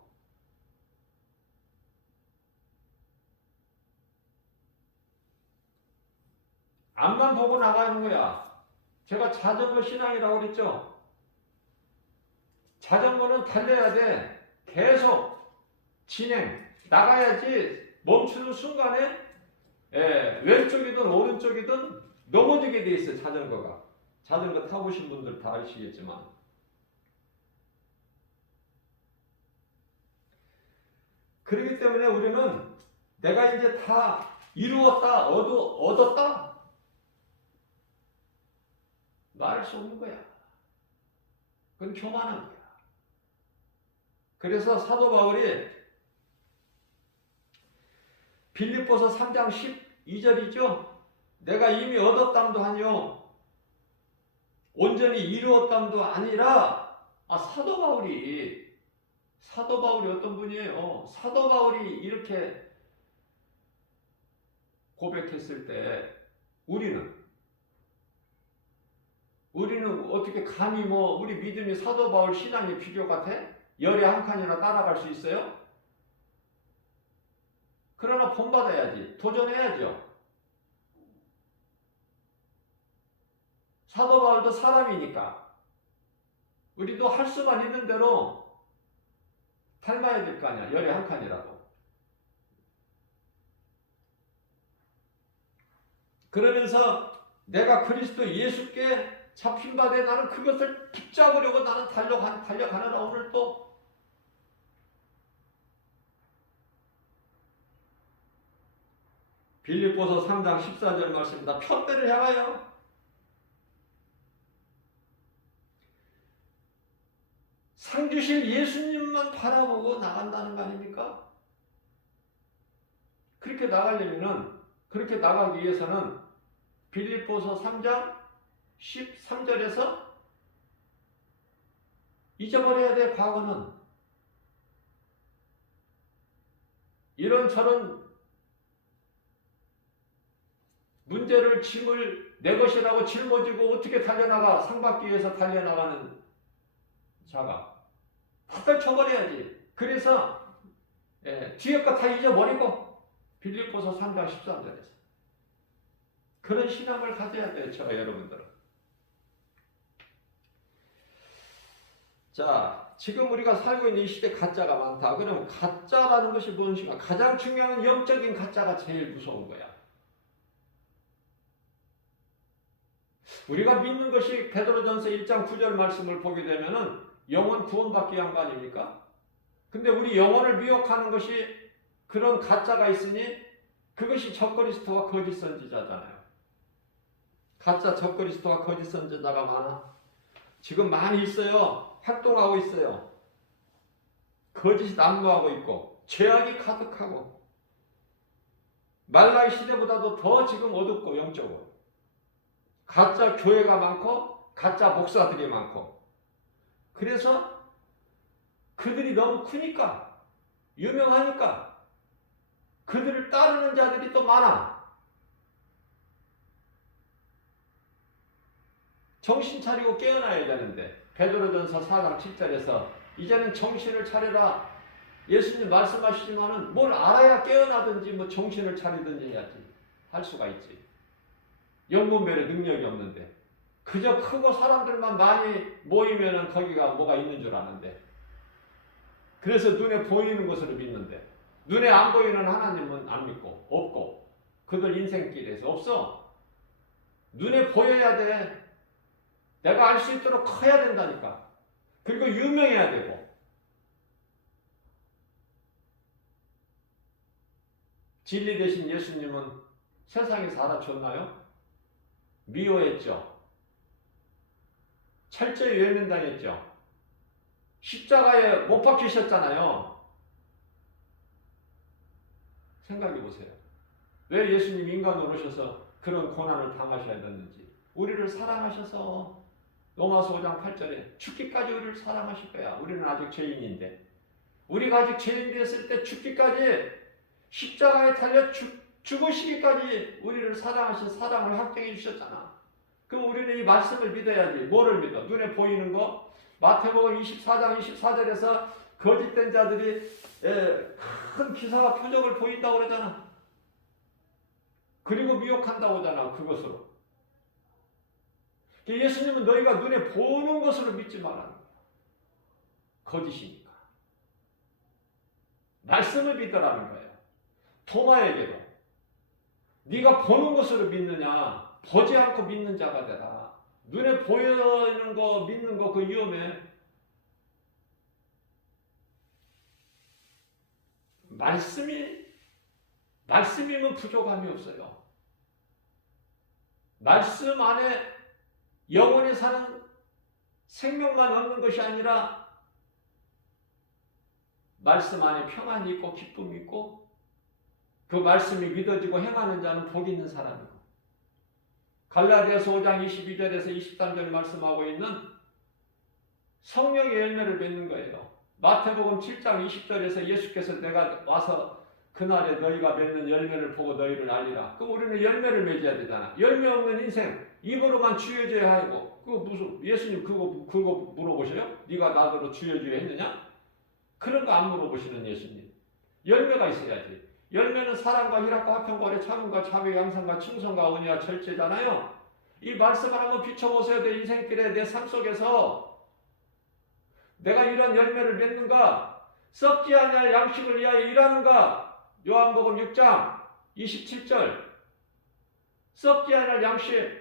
앞만 보고 나가는 거야. 제가 자전거 신앙이라고 그랬죠? 자전거는 달려야 돼. 계속 진행. 나가야지 멈추는 순간에 왼쪽이든 오른쪽이든 넘어지게 돼 있어요. 자전거가. 자전거 타보신 분들 다 아시겠지만. 그렇기 때문에 우리는 내가 이제 다 이루었다, 얻었다 말할 수 없는 거야. 그건 교만한 거야. 그래서 사도 바울이 빌립보서 3장 12절이죠. 내가 이미 얻었담도 하니요 온전히 이루었담도 아니라, 사도 바울이 어떤 분이에요? 사도 바울이 이렇게 고백했을 때 우리는 어떻게 감히 우리 믿음이 사도 바울 신앙의 비교 같아? 열에 한 칸이나 따라갈 수 있어요? 그러나 본받아야지. 도전해야죠. 사도 바울도 사람이니까 우리도 할 수만 있는 대로 닮아야 될 거 아니야. 열에 한 칸이라도. 그러면서 내가 그리스도 예수께 잡힌 바 돼 나는 그것을 붙잡으려고 나는 달려가느라 오늘 또 빌립보서 3장 14절 말씀입니다. 푯대를 향하여 상 주실 예수님만 바라보고 나간다는 거 아닙니까? 그렇게 나가기 위해서는 빌립보서 3장 13절에서 잊어버려야 돼. 과거는 이런저런 문제를, 짐을 내 것이라고 짊어지고 어떻게 달려나가, 상받기 위해서 달려나가는 자가 다 쳐버려야지. 그래서 뒤에 거 다 잊어버리고 빌립보서 3장 13절에서 그런 신앙을 가져야 돼요. 저와 여러분들은. 자, 지금 우리가 살고 있는 이 시대 가짜가 많다. 그러면 가짜라는 것이 무엇인가? 가장 중요한 영적인 가짜가 제일 무서운 거야. 우리가 믿는 것이 베드로전서 1장 9절 말씀을 보게 되면은 영혼 구원받기 위한 거 아닙니까? 근데 우리 영혼을 미혹하는 것이 그런 가짜가 있으니 그것이 적그리스도와 거짓 선지자잖아요. 가짜 적그리스도와 거짓 선지자가 많아. 지금 많이 있어요. 활동하고 있어요. 거짓이 난무하고 있고 죄악이 가득하고 말라기 시대보다도 더 지금 어둡고 영적으로 가짜 교회가 많고 가짜 목사들이 많고 그래서 그들이 너무 크니까 유명하니까 그들을 따르는 자들이 또 많아. 정신 차리고 깨어나야 되는데 베드로전서 4장 7절에서 이제는 정신을 차려라. 예수님 말씀하시지만은 뭘 알아야 깨어나든지 뭐 정신을 차리든지 해야지 할 수가 있지. 영분별의 능력이 없는데 그저 크고 사람들만 많이 모이면은 거기가 뭐가 있는 줄 아는데 그래서 눈에 보이는 것으로 믿는데 눈에 안 보이는 하나님은 안 믿고 없고 그들 인생길에서 없어. 눈에 보여야 돼. 내가 알 수 있도록 커야 된다니까. 그리고 유명해야 되고 진리 되신 예수님은 세상에서 알아줬나요? 미워했죠. 철저히 외면당했죠. 십자가에 못 박히셨잖아요. 생각해 보세요. 왜 예수님 인간으로 오셔서 그런 고난을 당하셔야 했는지. 우리를 사랑하셔서 로마서 5장 8절에 죽기까지 우리를 사랑하실 거야. 우리는 아직 죄인인데. 우리가 아직 죄인 됐을 때 죽기까지 십자가에 달려 죽으시기까지 우리를 사랑하신 사랑을 확정해 주셨잖아. 그럼 우리는 이 말씀을 믿어야지. 뭐를 믿어? 눈에 보이는 거? 마태복음 24장 24절에서 거짓된 자들이 큰 기사와 표적을 보인다고 그러잖아. 그리고 미혹한다고 하잖아. 그것으로. 예수님은 너희가 눈에 보는 것으로 믿지 말라는 거야. 거짓이니까. 말씀을 믿으라는 거예요. 도마에게도 네가 보는 것으로 믿느냐 보지 않고 믿는 자가 되라. 눈에 보이는 거 믿는 거 그 위험해. 말씀이면 부족함이 없어요. 말씀 안에 영원히 사는 생명만 얻는 것이 아니라 말씀 안에 평안이 있고 기쁨이 있고 그 말씀이 믿어지고 행하는 자는 복 있는 사람이고 갈라디아서 5장 22절에서 23절 말씀하고 있는 성령의 열매를 맺는 거예요. 마태복음 7장 20절에서 예수께서 내가 와서 그날에 너희가 맺는 열매를 보고 너희를 알리라. 그럼 우리는 열매를 맺어야 되잖아. 열매 없는 인생 입으로만 주여줘야 하고 그거 무슨 예수님 그거 물어보셔요? 네가 나더러 주여주여 했느냐? 그런 거 안 물어보시는 예수님. 열매가 있어야지. 열매는 사랑과 희락과 화평과 오래 참음과 자비 양선과 충성과 은혜와 절제잖아요. 이 말씀을 한번 비춰보세요. 내 인생길에 내 삶 속에서 내가 이런 열매를 맺는가? 썩지 아니할 양식을 위하여 일하는가? 요한복음 6장 27절. 썩지 않을 양식.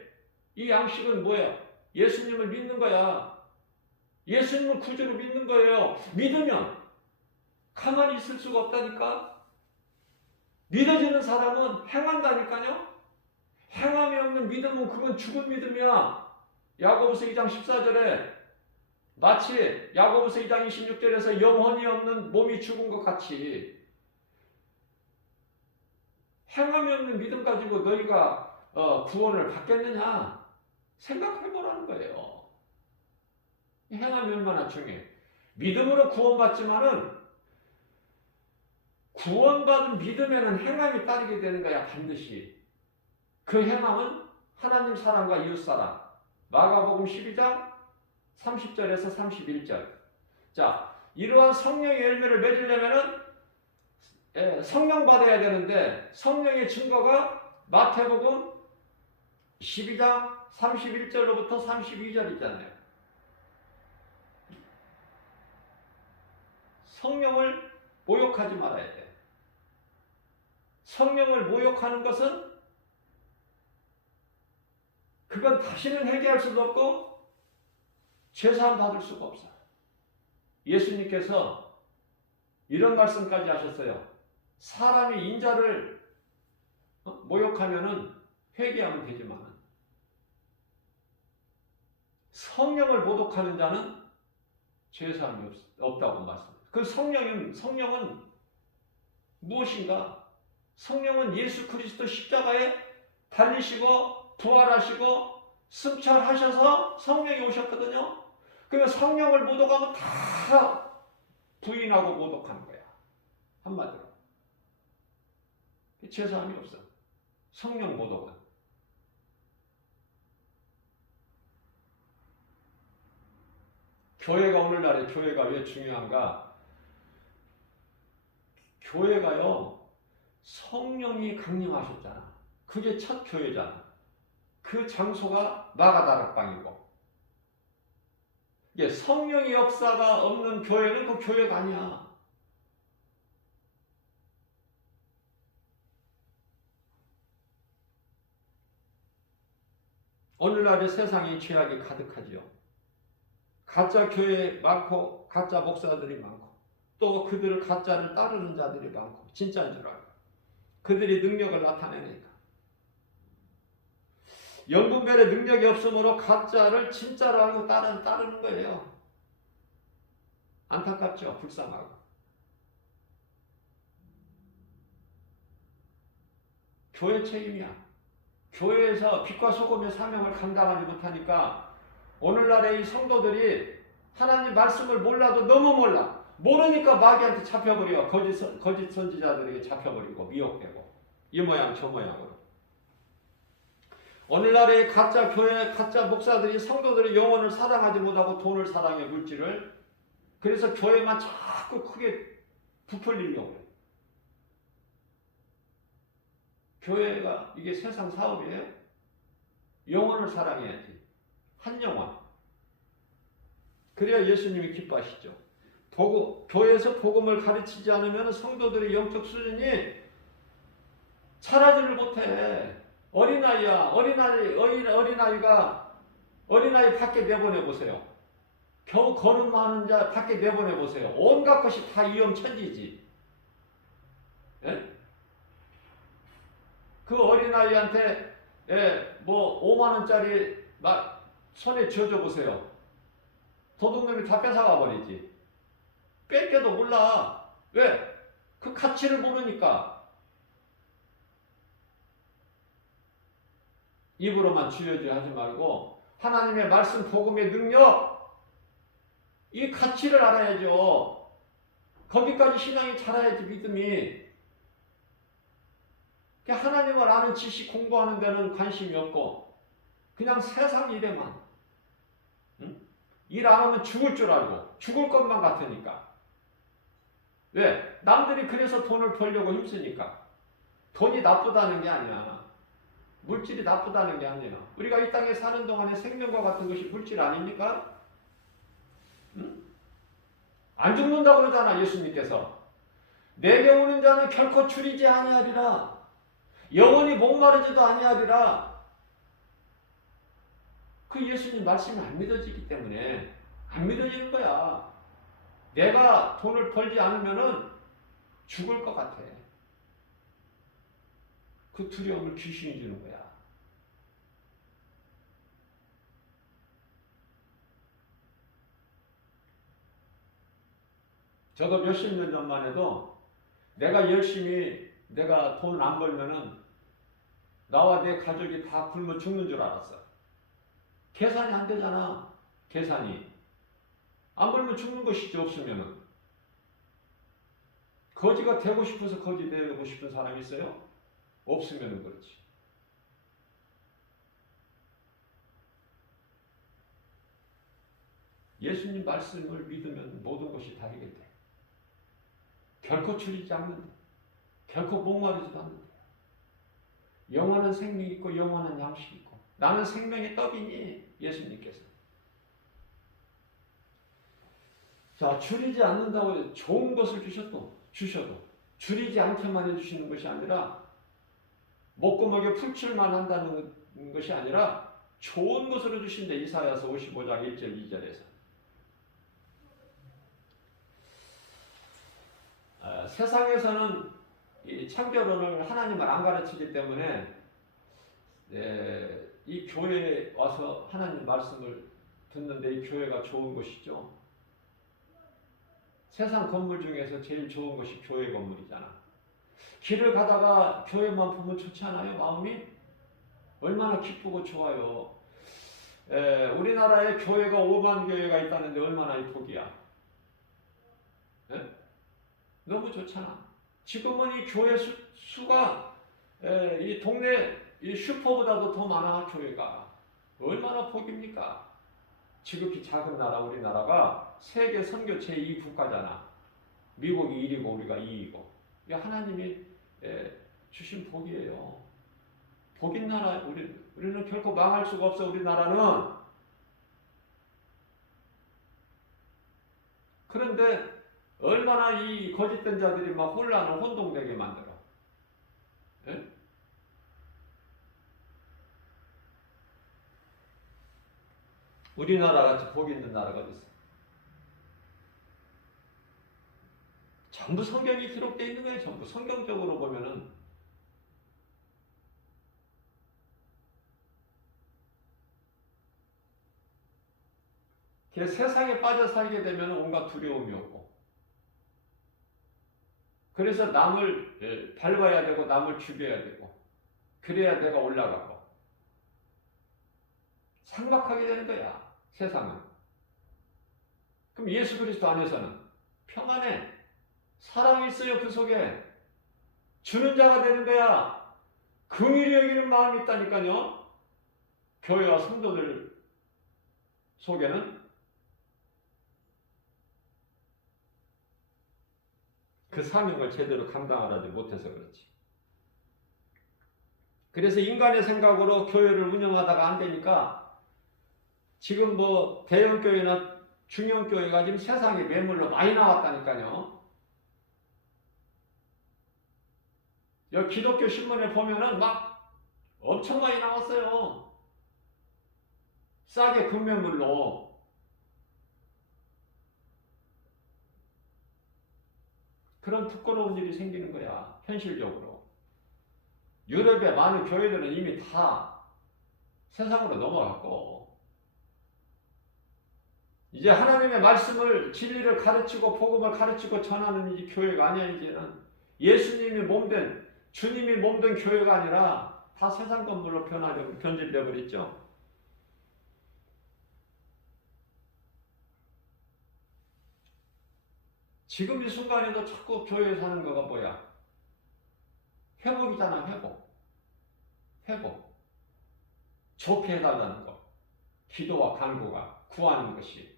이 양식은 뭐예요? 예수님을 믿는 거야. 예수님을 구주로 믿는 거예요. 믿으면 가만히 있을 수가 없다니까. 믿어지는 사람은 행한다니까요. 행함이 없는 믿음은 그건 죽은 믿음이야. 야고보서 2장 14절에 마치 야고보서 2장 26절에서 영혼이 없는 몸이 죽은 것 같이 행함이 없는 믿음 가지고 너희가 구원을 받겠느냐 생각해보라는 거예요. 행함이 얼마나 중요해. 믿음으로 구원받지만은 구원받은 믿음에는 행함이 따르게 되는 거야. 반드시. 그 행함은 하나님 사랑과 이웃사랑. 마가복음 12장 30절에서 31절. 자, 이러한 성령의 열매를 맺으려면은 성령 받아야 되는데 성령의 증거가 마태복음 12장 31절로부터 32절 있잖아요. 성령을 모욕하지 말아야 돼. 성령을 모욕하는 것은 그건 다시는 회개할 수도 없고 죄사함 받을 수가 없어. 예수님께서 이런 말씀까지 하셨어요. 사람이 인자를 모욕하면은 회개하면 되지만 성령을 모독하는 자는 죄사함이 없다고 말씀해요. 그 성령은 무엇인가? 성령은 예수 그리스도 십자가에 달리시고 부활하시고 승천하셔서 성령이 오셨거든요. 그러면 성령을 모독하면 다 부인하고 모독하는 거야. 한마디로. 죄사함이 없어. 성령 모독은. 교회가 오늘날에 교회가 왜 중요한가? 교회가요, 성령이 강림하셨잖아. 그게 첫 교회잖아. 그 장소가 마가다락방이고. 성령의 역사가 없는 교회는 그 교회가 아니야. 오늘날의 세상에 죄악이 가득하지요. 가짜 교회 많고 가짜 목사들이 많고 또 그들을 가짜를 따르는 자들이 많고 진짜인 줄 알고 그들이 능력을 나타내니까 영분별의 능력이 없으므로 가짜를 진짜로 알고 따르는 거예요. 안타깝죠. 불쌍하고. 교회 책임이야. 교회에서 빛과 소금의 사명을 감당하지 못하니까 오늘날의 이 성도들이 하나님 말씀을 몰라도 너무 몰라. 모르니까 마귀한테 잡혀버려. 거짓 선지자들에게 잡혀버리고 미혹되고 이 모양 저 모양으로. 오늘날의 가짜 교회, 가짜 목사들이 성도들의 영혼을 사랑하지 못하고 돈을 사랑해, 물질을. 그래서 교회만 자꾸 크게 부풀리려고 해요. 교회가 이게 세상 사업이에요? 영혼을 사랑해야지. 한 영혼. 그래야 예수님이 기뻐하시죠. 교회에서 복음을 가르치지 않으면 성도들의 영적 수준이 자라지를 못해. 어린아이야. 어린아이 밖에 내보내보세요. 겨우 걸음하는 자 밖에 내보내보세요. 온갖 것이 다 위험천지지. 예? 그 어린아이한테 5만원짜리 손에 쥐어줘 보세요. 도둑놈이 다 뺏어가 버리지. 뺏겨도 몰라. 왜? 그 가치를 모르니까. 입으로만 쥐어줘 하지 말고 하나님의 말씀 복음의 능력, 이 가치를 알아야죠. 거기까지 신앙이 자라야지 믿음이. 하나님을 아는 지식 공부하는 데는 관심이 없고 그냥 세상 일에만, 응? 일 안 하면 죽을 줄 알고 죽을 것만 같으니까. 왜? 남들이 그래서 돈을 벌려고 힘쓰니까. 돈이 나쁘다는 게 아니야. 물질이 나쁘다는 게 아니에요. 우리가 이 땅에 사는 동안에 생명과 같은 것이 물질 아닙니까? 응? 안 죽는다고 그러잖아 예수님께서. 내게 오는 자는 결코 줄이지 아니하리라. 영원히 목마르지도 아니하리라. 그 예수님 말씀이 안 믿어지기 때문에 안 믿어지는 거야. 내가 돈을 벌지 않으면은 죽을 것 같아. 그 두려움을 귀신이 주는 거야. 저도 몇십 년 전만 해도 내가 열심히 내가 돈 안 벌면은 나와 내 가족이 다 굶어 죽는 줄 알았어. 계산이 안 되잖아. 계산이. 안 벌면 죽는 것이지 없으면은. 거지가 되고 싶어서 거지 되고 싶은 사람이 있어요? 없으면은 그렇지. 예수님 말씀을 믿으면 모든 것이 다 해결돼. 결코 줄이지 않는다. 결코 목마르지도 않는다. 영원한 생명이 있고 영원한 양식이 있고 나는 생명의 떡이니 예수님께서. 자, 줄이지 않는다고 좋은 것을 주셔도 줄이지 않게만 해주시는 것이 아니라 목구멍에 풀칠만 한다는 것이 아니라 좋은 것으로 주신대. 이사야서 55장 1절 2절에서. 세상에서는 이 창조론을 하나님을 안 가르치기 때문에 이 교회에 와서 하나님 말씀을 듣는데 이 교회가 좋은 것이죠. 세상 건물 중에서 제일 좋은 것이 교회 건물이잖아. 길을 가다가 교회만 보면 좋지 않아요? 마음이 얼마나 기쁘고 좋아요. 우리나라에 교회가 5만 교회가 있다는데 얼마나 복이야. 예? 너무 좋잖아. 지금은 이 교회 수가 이 동네 이 슈퍼보다도 더 많아. 교회가 얼마나 복입니까? 지극히 작은 나라 우리나라가 세계 선교 제2 국가잖아. 미국이 1위고 우리가 2위고. 이게 하나님이 주신 복이에요. 복인 나라. 우리는 결코 망할 수가 없어. 우리나라는. 그런데 얼마나 이 거짓된 자들이 막 혼란을 혼동되게 만들어. 예? 우리나라 같이 복 있는 나라가 어디 있어? 전부 성경이 기록되어 있는 거예요. 전부 성경적으로 보면은. 세상에 빠져 살게 되면 온갖 두려움이 오고, 그래서 남을 밟아야 되고 남을 죽여야 되고, 그래야 내가 올라가고 상박하게 되는 거야. 세상은. 그럼 예수 그리스도 안에서는 평안해. 사랑이 있어요. 그 속에 주는 자가 되는 거야. 긍휼히 여기는 마음이 있다니까요. 교회와 성도들 속에는 그 사명을 제대로 감당하지 못해서 그렇지. 그래서 인간의 생각으로 교회를 운영하다가 안 되니까 지금 뭐 대형교회나 중형교회가 지금 세상에 매물로 많이 나왔다니까요. 여기 기독교 신문에 보면은 막 엄청 많이 나왔어요. 싸게 금매물로. 그런 부끄러운 일이 생기는 거야. 현실적으로. 유럽의 많은 교회들은 이미 다 세상으로 넘어갔고, 이제 하나님의 말씀을, 진리를 가르치고 복음을 가르치고 전하는 이 교회가 아니야. 이제는 예수님이 몸된, 주님이 몸된 교회가 아니라 다 세상 건물로 변질되어 버렸죠. 지금 이 순간에도 자꾸 교회에 사는 거가 뭐야? 회복이잖아. 회복. 좋게 해달라는 거. 기도와 간구가 구하는 것이.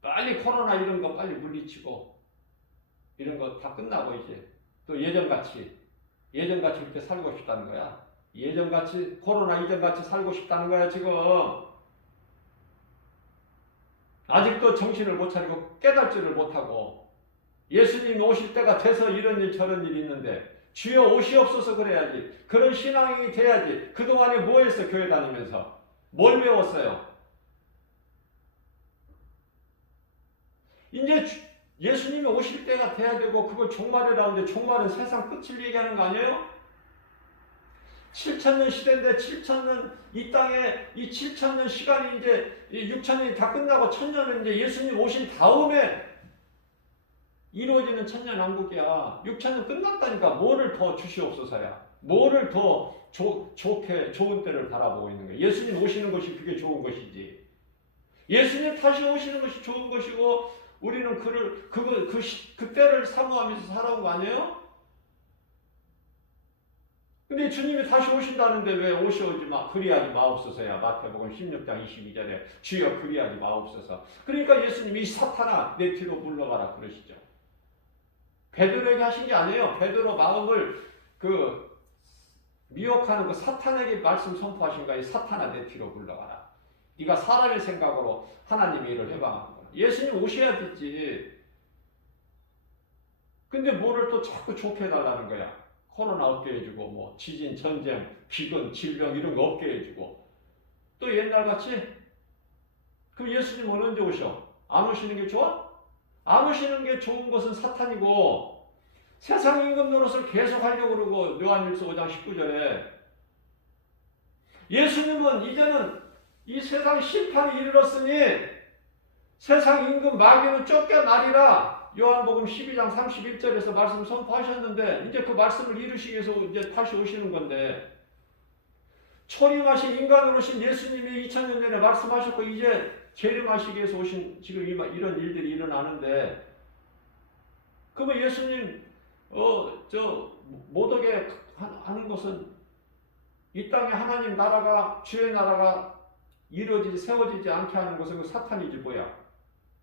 빨리 코로나 이런 거 빨리 물리치고 이런 거 다 끝나고 이제 또 예전같이 이렇게 살고 싶다는 거야. 예전같이, 코로나 이전같이 살고 싶다는 거야. 지금 아직도 정신을 못 차리고 깨달지를 못하고, 예수님이 오실 때가 돼서 이런 일 저런 일이 있는데 주여 오시옵소서 그래야지. 그런 신앙이 돼야지. 그동안에 뭐 했어? 교회 다니면서 뭘 배웠어요? 이제 예수님이 오실 때가 돼야 되고, 그걸 종말이라는데, 종말은 세상 끝을 얘기하는 거 아니에요? 7,000년 시대인데 7,000년 이 땅에 이 7,000년 시간이 이제 6,000년이 다 끝나고 1,000년은 이제 예수님 오신 다음에 이루어지는 천년왕국이야. 6,000년 끝났다니까. 뭐를 더 주시옵소서야. 뭐를 더 좋게 좋은 때를 바라보고 있는 거야. 예수님 오시는 것이 그게 좋은 것이지. 예수님 다시 오시는 것이 좋은 것이고, 우리는 그 때를 사모하면서 살아온 거 아니에요? 근데 주님이 다시 오신다는데 왜 오시오지 그리하지 마옵소서야. 마태복음 16장 22절에 주여 그리하지 마옵소서. 그러니까 예수님이 이 사탄아 내 뒤로 물러가라 그러시죠. 베드로에게 하신 게 아니에요. 베드로 마음을 미혹하는 그 사탄에게 말씀 선포하신 거야. 이 사탄아 내 뒤로 물러가라. 네가 사람의 생각으로 하나님의 일을 해방하는 거야. 예수님 오셔야 됐지. 근데 뭐를 또 자꾸 좋게 해달라는 거야. 코로나 없게 해주고, 뭐 지진, 전쟁, 기근, 질병 이런 거 없게 해주고. 또 옛날같이? 그럼 예수님은 언제 오셔? 안 오시는 게 좋아? 안 오시는 게 좋은 것은 사탄이고, 세상 임금 노릇을 계속 하려고 그러고. 요한일서 5장 19절에 예수님은 이제는 이 세상 심판이 이르렀으니 세상 임금 마귀는 쫓겨나리라. 요한복음 12장 31절에서 말씀 선포하셨는데 이제 그 말씀을 이루시기 위해서 이제 다시 오시는 건데 초림하신 인간으로 오신 예수님이 2000년 전에 말씀하셨고 이제 재림하시기 위해서 오신 지금 이런 일들이 일어나는데 그러면 예수님 못 오게 하는 것은 이 땅에 하나님 나라가 주의 나라가 이루어지지 세워지지 않게 하는 것은 그 사탄이지 뭐야.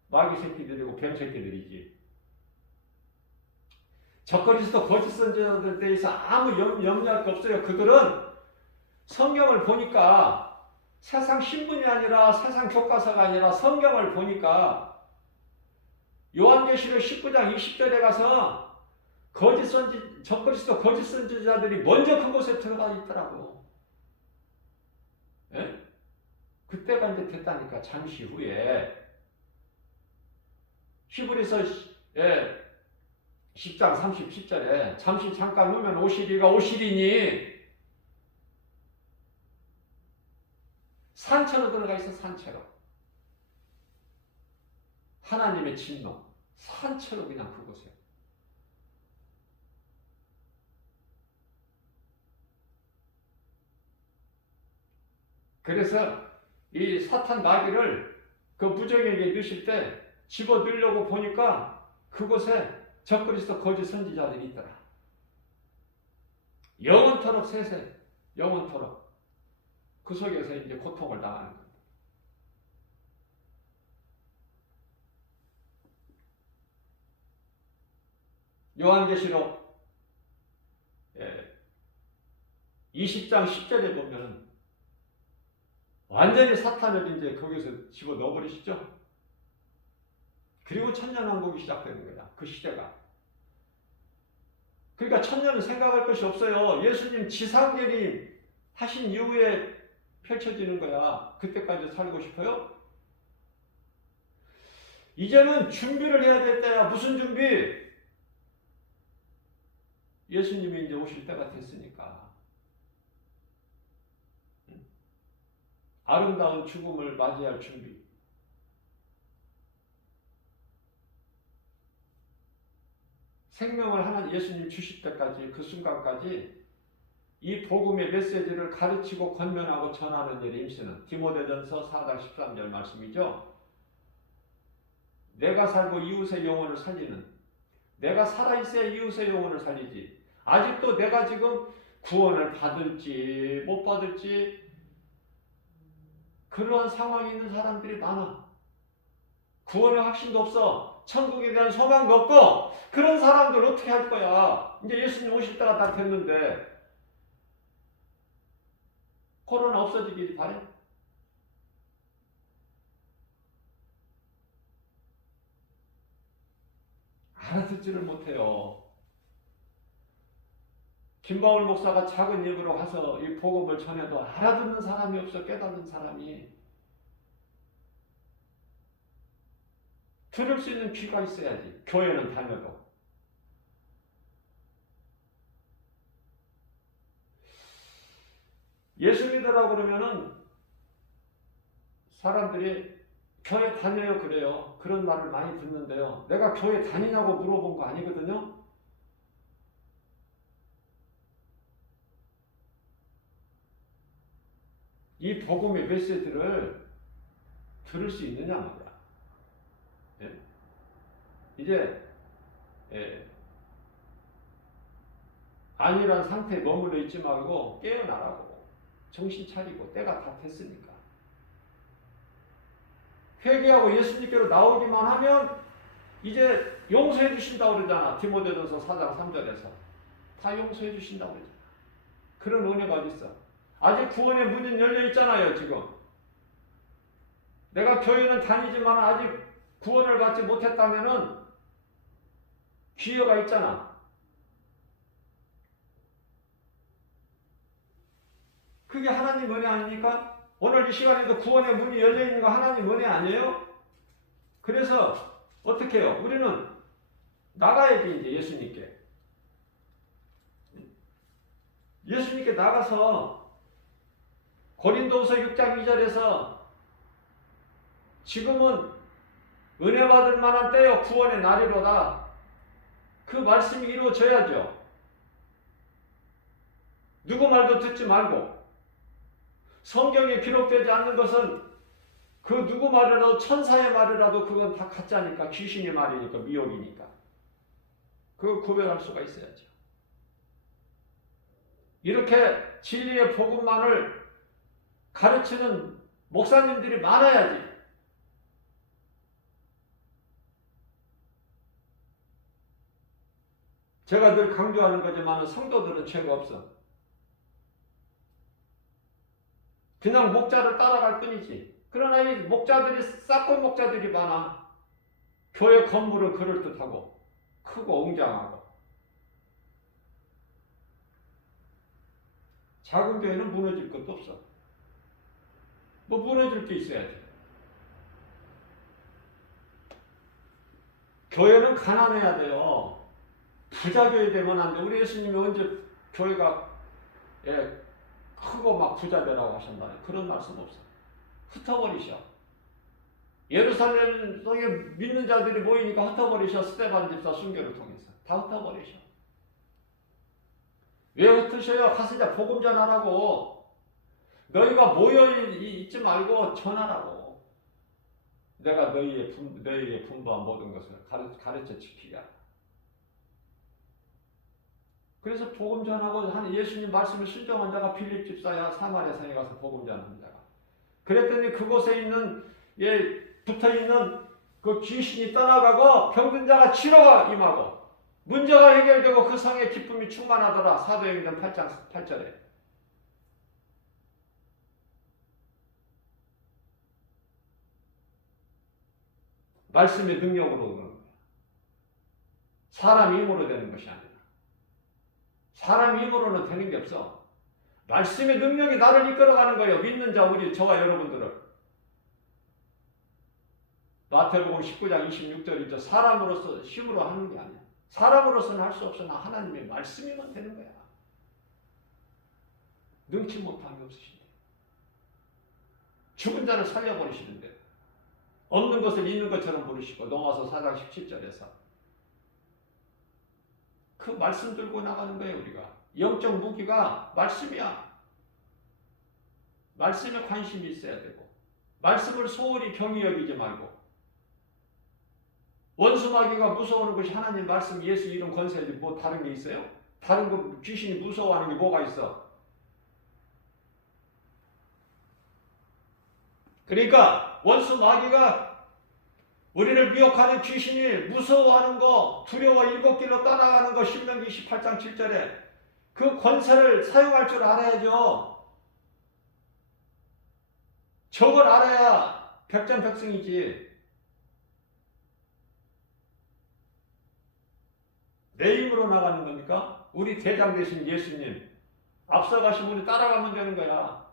마귀 새끼들이고 뱀 새끼들이지. 적그리스도 거짓 선지자들 대해서 아무 염려할 거 없어요. 그들은 성경을 보니까 세상 신문이 아니라 세상 교과서가 아니라 성경을 보니까 요한계시록 19장 20절에 가서 적그리스도 거짓 선지자들이 먼저 그곳에 들어가 있더라고. 예? 그때가 이제 됐다니까. 잠시 후에 히브리서 10장 37절에 잠시 잠깐 오면 오시리가 오시리니 산채로 들어가 있어. 산채로. 하나님의 진노. 산채로 그냥 그곳에. 그래서 이 사탄 마귀를 그 무정에게 넣으실 때 집어 넣으려고 보니까 그곳에 적그리스도 거짓 선지자들이 있더라. 영원토록 세세. 영원토록. 그 속에서 이제 고통을 당하는 겁니다. 요한계시록 20장 10절에 보면 완전히 사탄을 이제 거기서 집어 넣어버리시죠. 그리고 천년왕국이 시작되는 거야. 그 시대가. 그러니까 천년은 생각할 것이 없어요. 예수님 지상계리 하신 이후에 펼쳐지는 거야. 그때까지 살고 싶어요? 이제는 준비를 해야 될 때야. 무슨 준비? 예수님이 이제 오실 때가 됐으니까. 아름다운 죽음을 맞이할 준비. 생명을 하나 예수님 주실 때까지 그 순간까지 이 복음의 메시지를 가르치고 권면하고 전하는 일에 임쓰는 디모데전서 4장 13절 말씀이죠. 내가 살고 이웃의 영혼을 살리는, 내가 살아있어야 이웃의 영혼을 살리지. 아직도 내가 지금 구원을 받을지 못 받을지 그러한 상황에 있는 사람들이 많아. 구원의 확신도 없어. 천국에 대한 소망도 없고 그런 사람들 어떻게 할 거야. 이제 예수님 오실 때가 다 됐는데 코로나 없어지길 바래? 알아듣지를 못해요. 김바울 목사가 작은 입으로 가서 이 복음을 전해도 알아듣는 사람이 없어. 깨닫는 사람이. 들을 수 있는 귀가 있어야지. 교회는 다녀도. 예수 믿으라고 그러면은 사람들이 교회 다녀요 그래요. 그런 말을 많이 듣는데요. 내가 교회 다니냐고 물어본 거 아니거든요. 이 복음의 메시지를 들을 수 있느냐 말이야. 예? 이제 안일한 상태에 머물러 있지 말고 깨어나라고. 정신 차리고 때가 다 됐으니까. 회개하고 예수님께로 나오기만 하면 이제 용서해 주신다고 그러잖아. 디모데전서 4장 3절에서. 다 용서해 주신다고 그러잖아. 그런 은혜가 어디 있어? 아직 구원의 문은 열려 있잖아요, 지금. 내가 교회는 다니지만 아직 구원을 받지 못했다면은 기회가 있잖아. 그게 하나님 은혜 아닙니까? 오늘 이 시간에도 구원의 문이 열려 있는 거 하나님 은혜 아니에요? 그래서 어떻게 해요? 우리는 나가야지 이제 예수님께. 예수님께 나가서 고린도후서 6장 2절에서 지금은 은혜 받을 만한 때요 구원의 날이로다. 그 말씀이 이루어져야죠. 누구 말도 듣지 말고 성경에 기록되지 않는 것은 그 누구 말이라도 천사의 말이라도 그건 다 가짜니까 귀신의 말이니까 미혹이니까 그걸 구별할 수가 있어야죠. 이렇게 진리의 복음만을 가르치는 목사님들이 많아야지. 제가 늘 강조하는 거지만 성도들은 죄가 없어. 그냥 목자를 따라갈 뿐이지. 그러나 이 목자들이 싹골 목자들이 많아. 교회 건물은 그럴듯하고 크고 웅장하고 작은 교회는 무너질 것도 없어. 뭐 무너질 게 있어야지. 교회는 가난해야 돼요. 부자 교회 되면 안 돼. 우리 예수님이 언제 교회가 크고 막 부자 되라고 하셨나요? 그런 말씀 없어. 흩어버리셔. 예루살렘 속에 믿는 자들이 모이니까 흩어버리셔. 스데반 집사 순교를 통해서 다 흩어버리셔. 왜 흩으셔요? 가서 이제 복음 전하라고. 너희가 모여 있지 말고 전하라고. 내가 너희의 분부한 모든 것을 가르쳐 지키게 하라. 그래서 복음 전하고 한 예수님 말씀을 순종한 자가 빌립 집사야 사마리아 성에 가서 복음 전하는 자가. 그랬더니 그곳에 있는 붙어 있는 그 귀신이 떠나가고 병든 자가 치료가 임하고 문제가 해결되고 그 성에 기쁨이 충만하더라. 사도행전 8장 8절에. 말씀의 능력으로 그런 거야. 사람 힘으로 되는 것이 아니라. 사람 힘으로는 되는 게 없어. 말씀의 능력이 나를 이끌어가는 거예요. 믿는 자 저와 여러분들을. 마태복음 19장 26절이죠. 사람으로서 힘으로 하는 게 아니야. 사람으로서는 할 수 없으나 하나님의 말씀이면 되는 거야. 능치 못함이 없으신데. 죽은 자를 살려버리시는데. 없는 것을 있는 것처럼 부르시고 로마서 4장 17절에서 그 말씀 들고 나가는 거예요. 우리가 영적 무기가 말씀이야. 말씀에 관심이 있어야 되고 말씀을 소홀히 경히 여기지 말고 원수 마귀가 무서워하는 것이 하나님 말씀 예수 이름 권세지 뭐 다른 게 있어요? 다른 거 귀신이 무서워하는 게 뭐가 있어? 그러니까 원수 마귀가 우리를 미혹하는 귀신이 무서워하는 거, 두려워 일곱 길로 떠나가는 거 신명기 28장 7절에 그 권세를 사용할 줄 알아야죠. 저걸 알아야 백전백승이지. 내 힘으로 나가는 겁니까? 우리 대장 되신 예수님 앞서가신 분이 따라가면 되는 거야.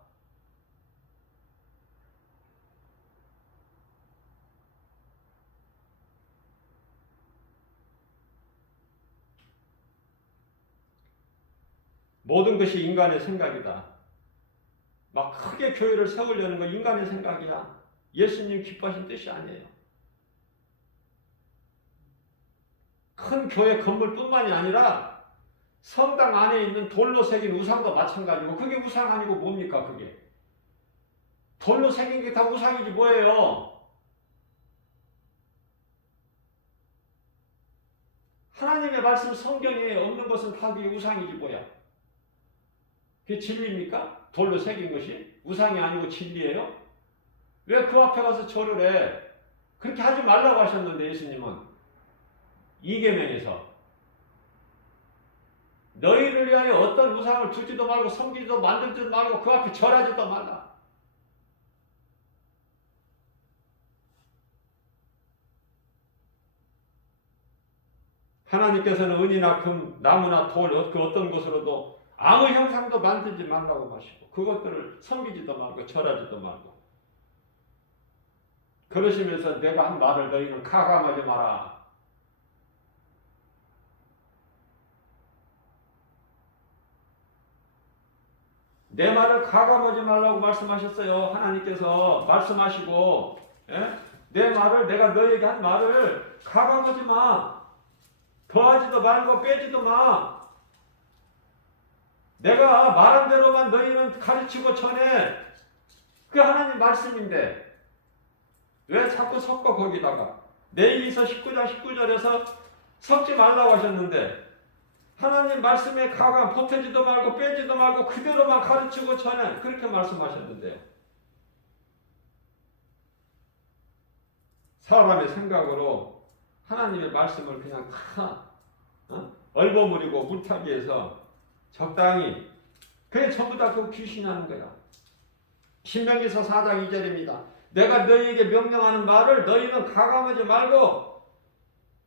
모든 것이 인간의 생각이다. 막 크게 교회를 세우려는 거 인간의 생각이야. 예수님 기뻐하신 뜻이 아니에요. 큰 교회 건물뿐만이 아니라 성당 안에 있는 돌로 새긴 우상도 마찬가지고 그게 우상 아니고 뭡니까 그게? 돌로 새긴 게 다 우상이지 뭐예요? 하나님의 말씀 성경에 없는 것은 다 그게 우상이지 뭐야? 그게 진리입니까? 돌로 새긴 것이? 우상이 아니고 진리예요? 왜 그 앞에 가서 절을 해? 그렇게 하지 말라고 하셨는데 예수님은 이계명에서 너희를 위하여 어떤 우상을 두지도 말고 섬기지도 만들지도 말고 그 앞에 절하지도 말라. 하나님께서는 은이나 금, 나무나 돌, 그 어떤 것으로도 아무 형상도 만들지 말라고 하시고 그것들을 섬기지도 말고 절하지도 말고 그러시면서 내가 한 말을 너희는 가감하지 마라. 내 말을 가감하지 말라고 말씀하셨어요. 하나님께서 말씀하시고 내 말을, 내가 너에게 한 말을 가감하지 마. 더하지도 말고 빼지도 마. 내가 말한 대로만 너희는 가르치고 전해. 그게 하나님 말씀인데 왜 자꾸 섞어 거기다가. 레위기서 19절에서 섞지 말라고 하셨는데 하나님 말씀에 가감, 보태지도 말고 빼지도 말고 그대로만 가르치고 전해. 그렇게 말씀하셨는데 사람의 생각으로 하나님의 말씀을 그냥 다 얼버무리고 물타기해서 적당히 그게 전부 다 그 귀신이 하는 거야. 신명기서 4장 2절입니다. 내가 너희에게 명령하는 말을 너희는 가감하지 말고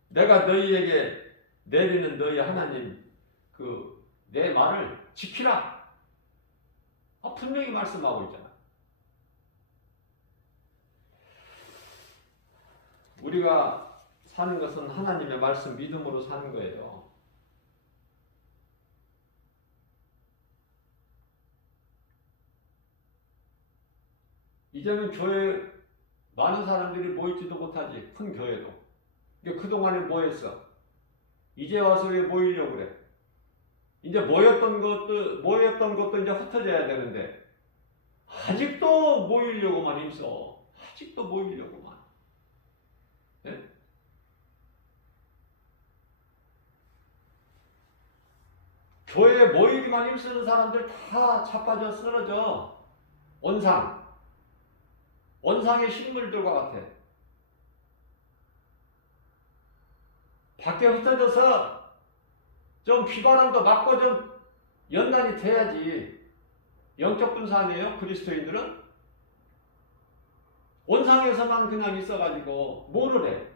내가 너희에게 내리는 너희 하나님 내 말을 지키라. 분명히 말씀하고 있잖아. 우리가 사는 것은 하나님의 말씀 믿음으로 사는 거예요. 이제는 교회 많은 사람들이 모이지도 못하지. 큰 교회도. 그동안에 뭐 했어? 이제 와서 왜 모이려고 그래? 이제 모였던 것도 이제 흩어져야 되는데 아직도 모이려고만 힘써. 아직도 모이려고만. 네? 교회에 모이기만 힘쓰는 사람들 다 자빠져 쓰러져. 원상의 식물들과 같아. 밖에 흩어져서 좀 비바람도 맞고 좀 연단이 돼야지. 영적 분사 아니에요? 그리스도인들은? 원상에서만 그냥 있어가지고 뭐를 해?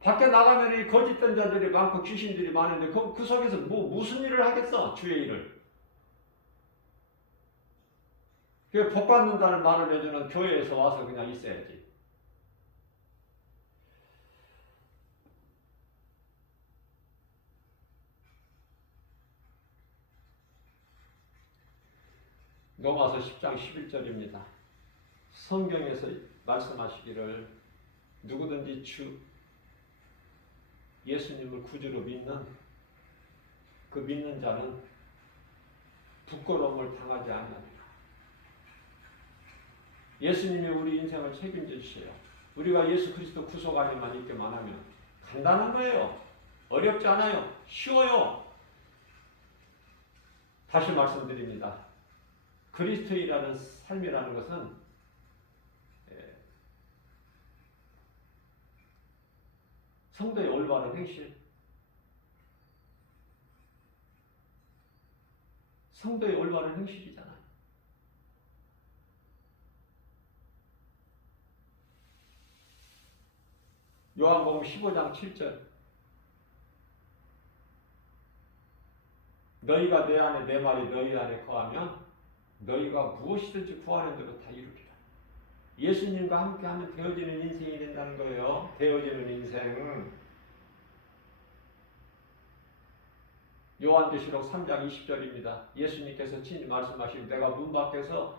밖에 나가면 이 거짓된 자들이 많고 귀신들이 많은데 그 속에서 무슨 일을 하겠어? 주의 일을. 복 받는다는 말을 해주는 교회에서 와서 그냥 있어야지. 로마서 10장 11절입니다. 성경에서 말씀하시기를 누구든지 예수님을 구주로 믿는 그 믿는 자는 부끄러움을 당하지 않느니라. 예수님이 우리 인생을 책임져 주세요. 우리가 예수 그리스도 구속 안에만 있게만 하면 간단한 거예요. 어렵지 않아요. 쉬워요. 다시 말씀드립니다. 그리스도인이라는 삶이라는 것은 성도의 올바른 행실, 성도의 올바른 행실이잖아요. 요한복음 15장 7절 너희가 내 안에 내 말이 너희 안에 거하면 너희가 무엇이든지 구하는 대로 다 이루리라. 예수님과 함께하면 되어지는 인생이 된다는 거예요. 되어지는 인생. 요한계시록 3장 20절입니다. 예수님께서 친히 말씀하시고 내가 문 밖에서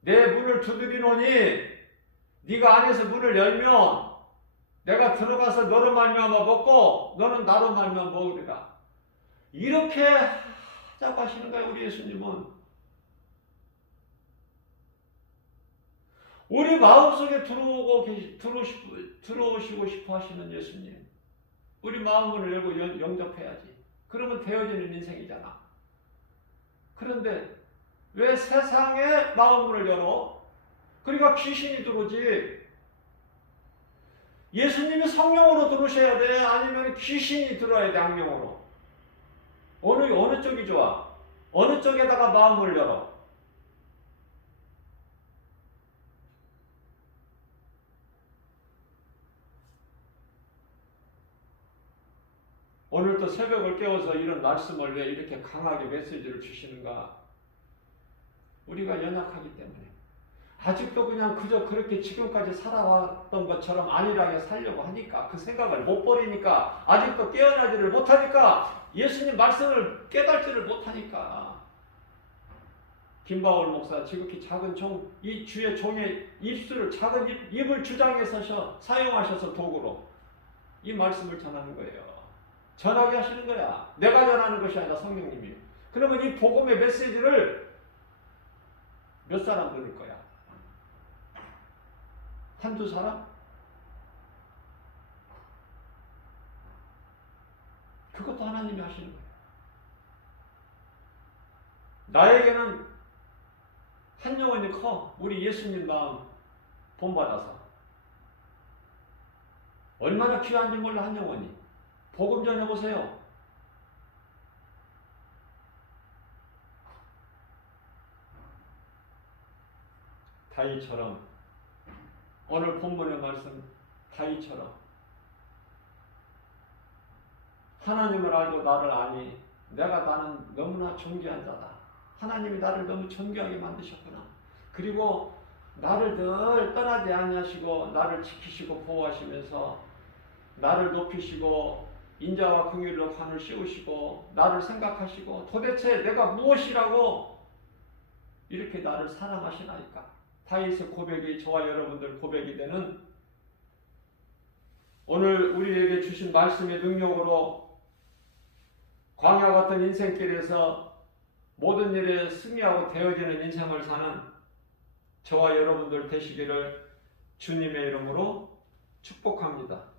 내 문을 두드리노니 네가 안에서 문을 열면 내가 들어가서 너로 말미암아 먹고 너는 나로 말미암아 먹으리라. 이렇게 하자고 하시는 거예요. 우리 예수님은. 우리 마음속에 들어오시고 싶어 하시는 예수님. 우리 마음을 열고 영접해야지. 그러면 되어지는 인생이잖아. 그런데 왜 세상에 마음을 열어? 그러니까 귀신이 들어오지. 예수님이 성령으로 들어오셔야 돼? 아니면 귀신이 들어야 돼? 악령으로? 어느 쪽이 좋아? 어느 쪽에다가 마음을 열어? 오늘도 새벽을 깨워서 이런 말씀을 왜 이렇게 강하게 메시지를 주시는가? 우리가 연약하기 때문에. 아직도 그냥 그저 그렇게 지금까지 살아왔던 것처럼 안일하게 살려고 하니까, 그 생각을 못 버리니까, 아직도 깨어나지를 못하니까, 예수님 말씀을 깨닫지를 못하니까. 김바울 목사 지극히 작은 종, 이 주의 종의 입술을 작은 입을 주장해서 사용하셔서 도구로 이 말씀을 전하는 거예요. 전하게 하시는 거야. 내가 전하는 것이 아니라 성령님이. 그러면 이 복음의 메시지를 몇 사람 들을 거야? 한두 사람? 그것도 하나님이 하시는 거예요. 나에게는 한 영혼이 커. 우리 예수님 마음 본받아서. 얼마나 귀한지 몰라 한 영혼이. 복음 전해보세요. 다윗처럼 오늘 본문의 말씀 다윗처럼 하나님을 알고 나를 아니 나는 너무나 존귀한 자다. 하나님이 나를 너무 존귀하게 만드셨구나. 그리고 나를 늘 떠나지 아니하시고 나를 지키시고 보호하시면서 나를 높이시고 인자와 긍휼로 관을 씌우시고 나를 생각하시고 도대체 내가 무엇이라고 이렇게 나를 사랑하시나이까. 다윗의 고백이 저와 여러분들 고백이 되는 오늘 우리에게 주신 말씀의 능력으로 광야 같은 인생길에서 모든 일에 승리하고 되어지는 인생을 사는 저와 여러분들 되시기를 주님의 이름으로 축복합니다.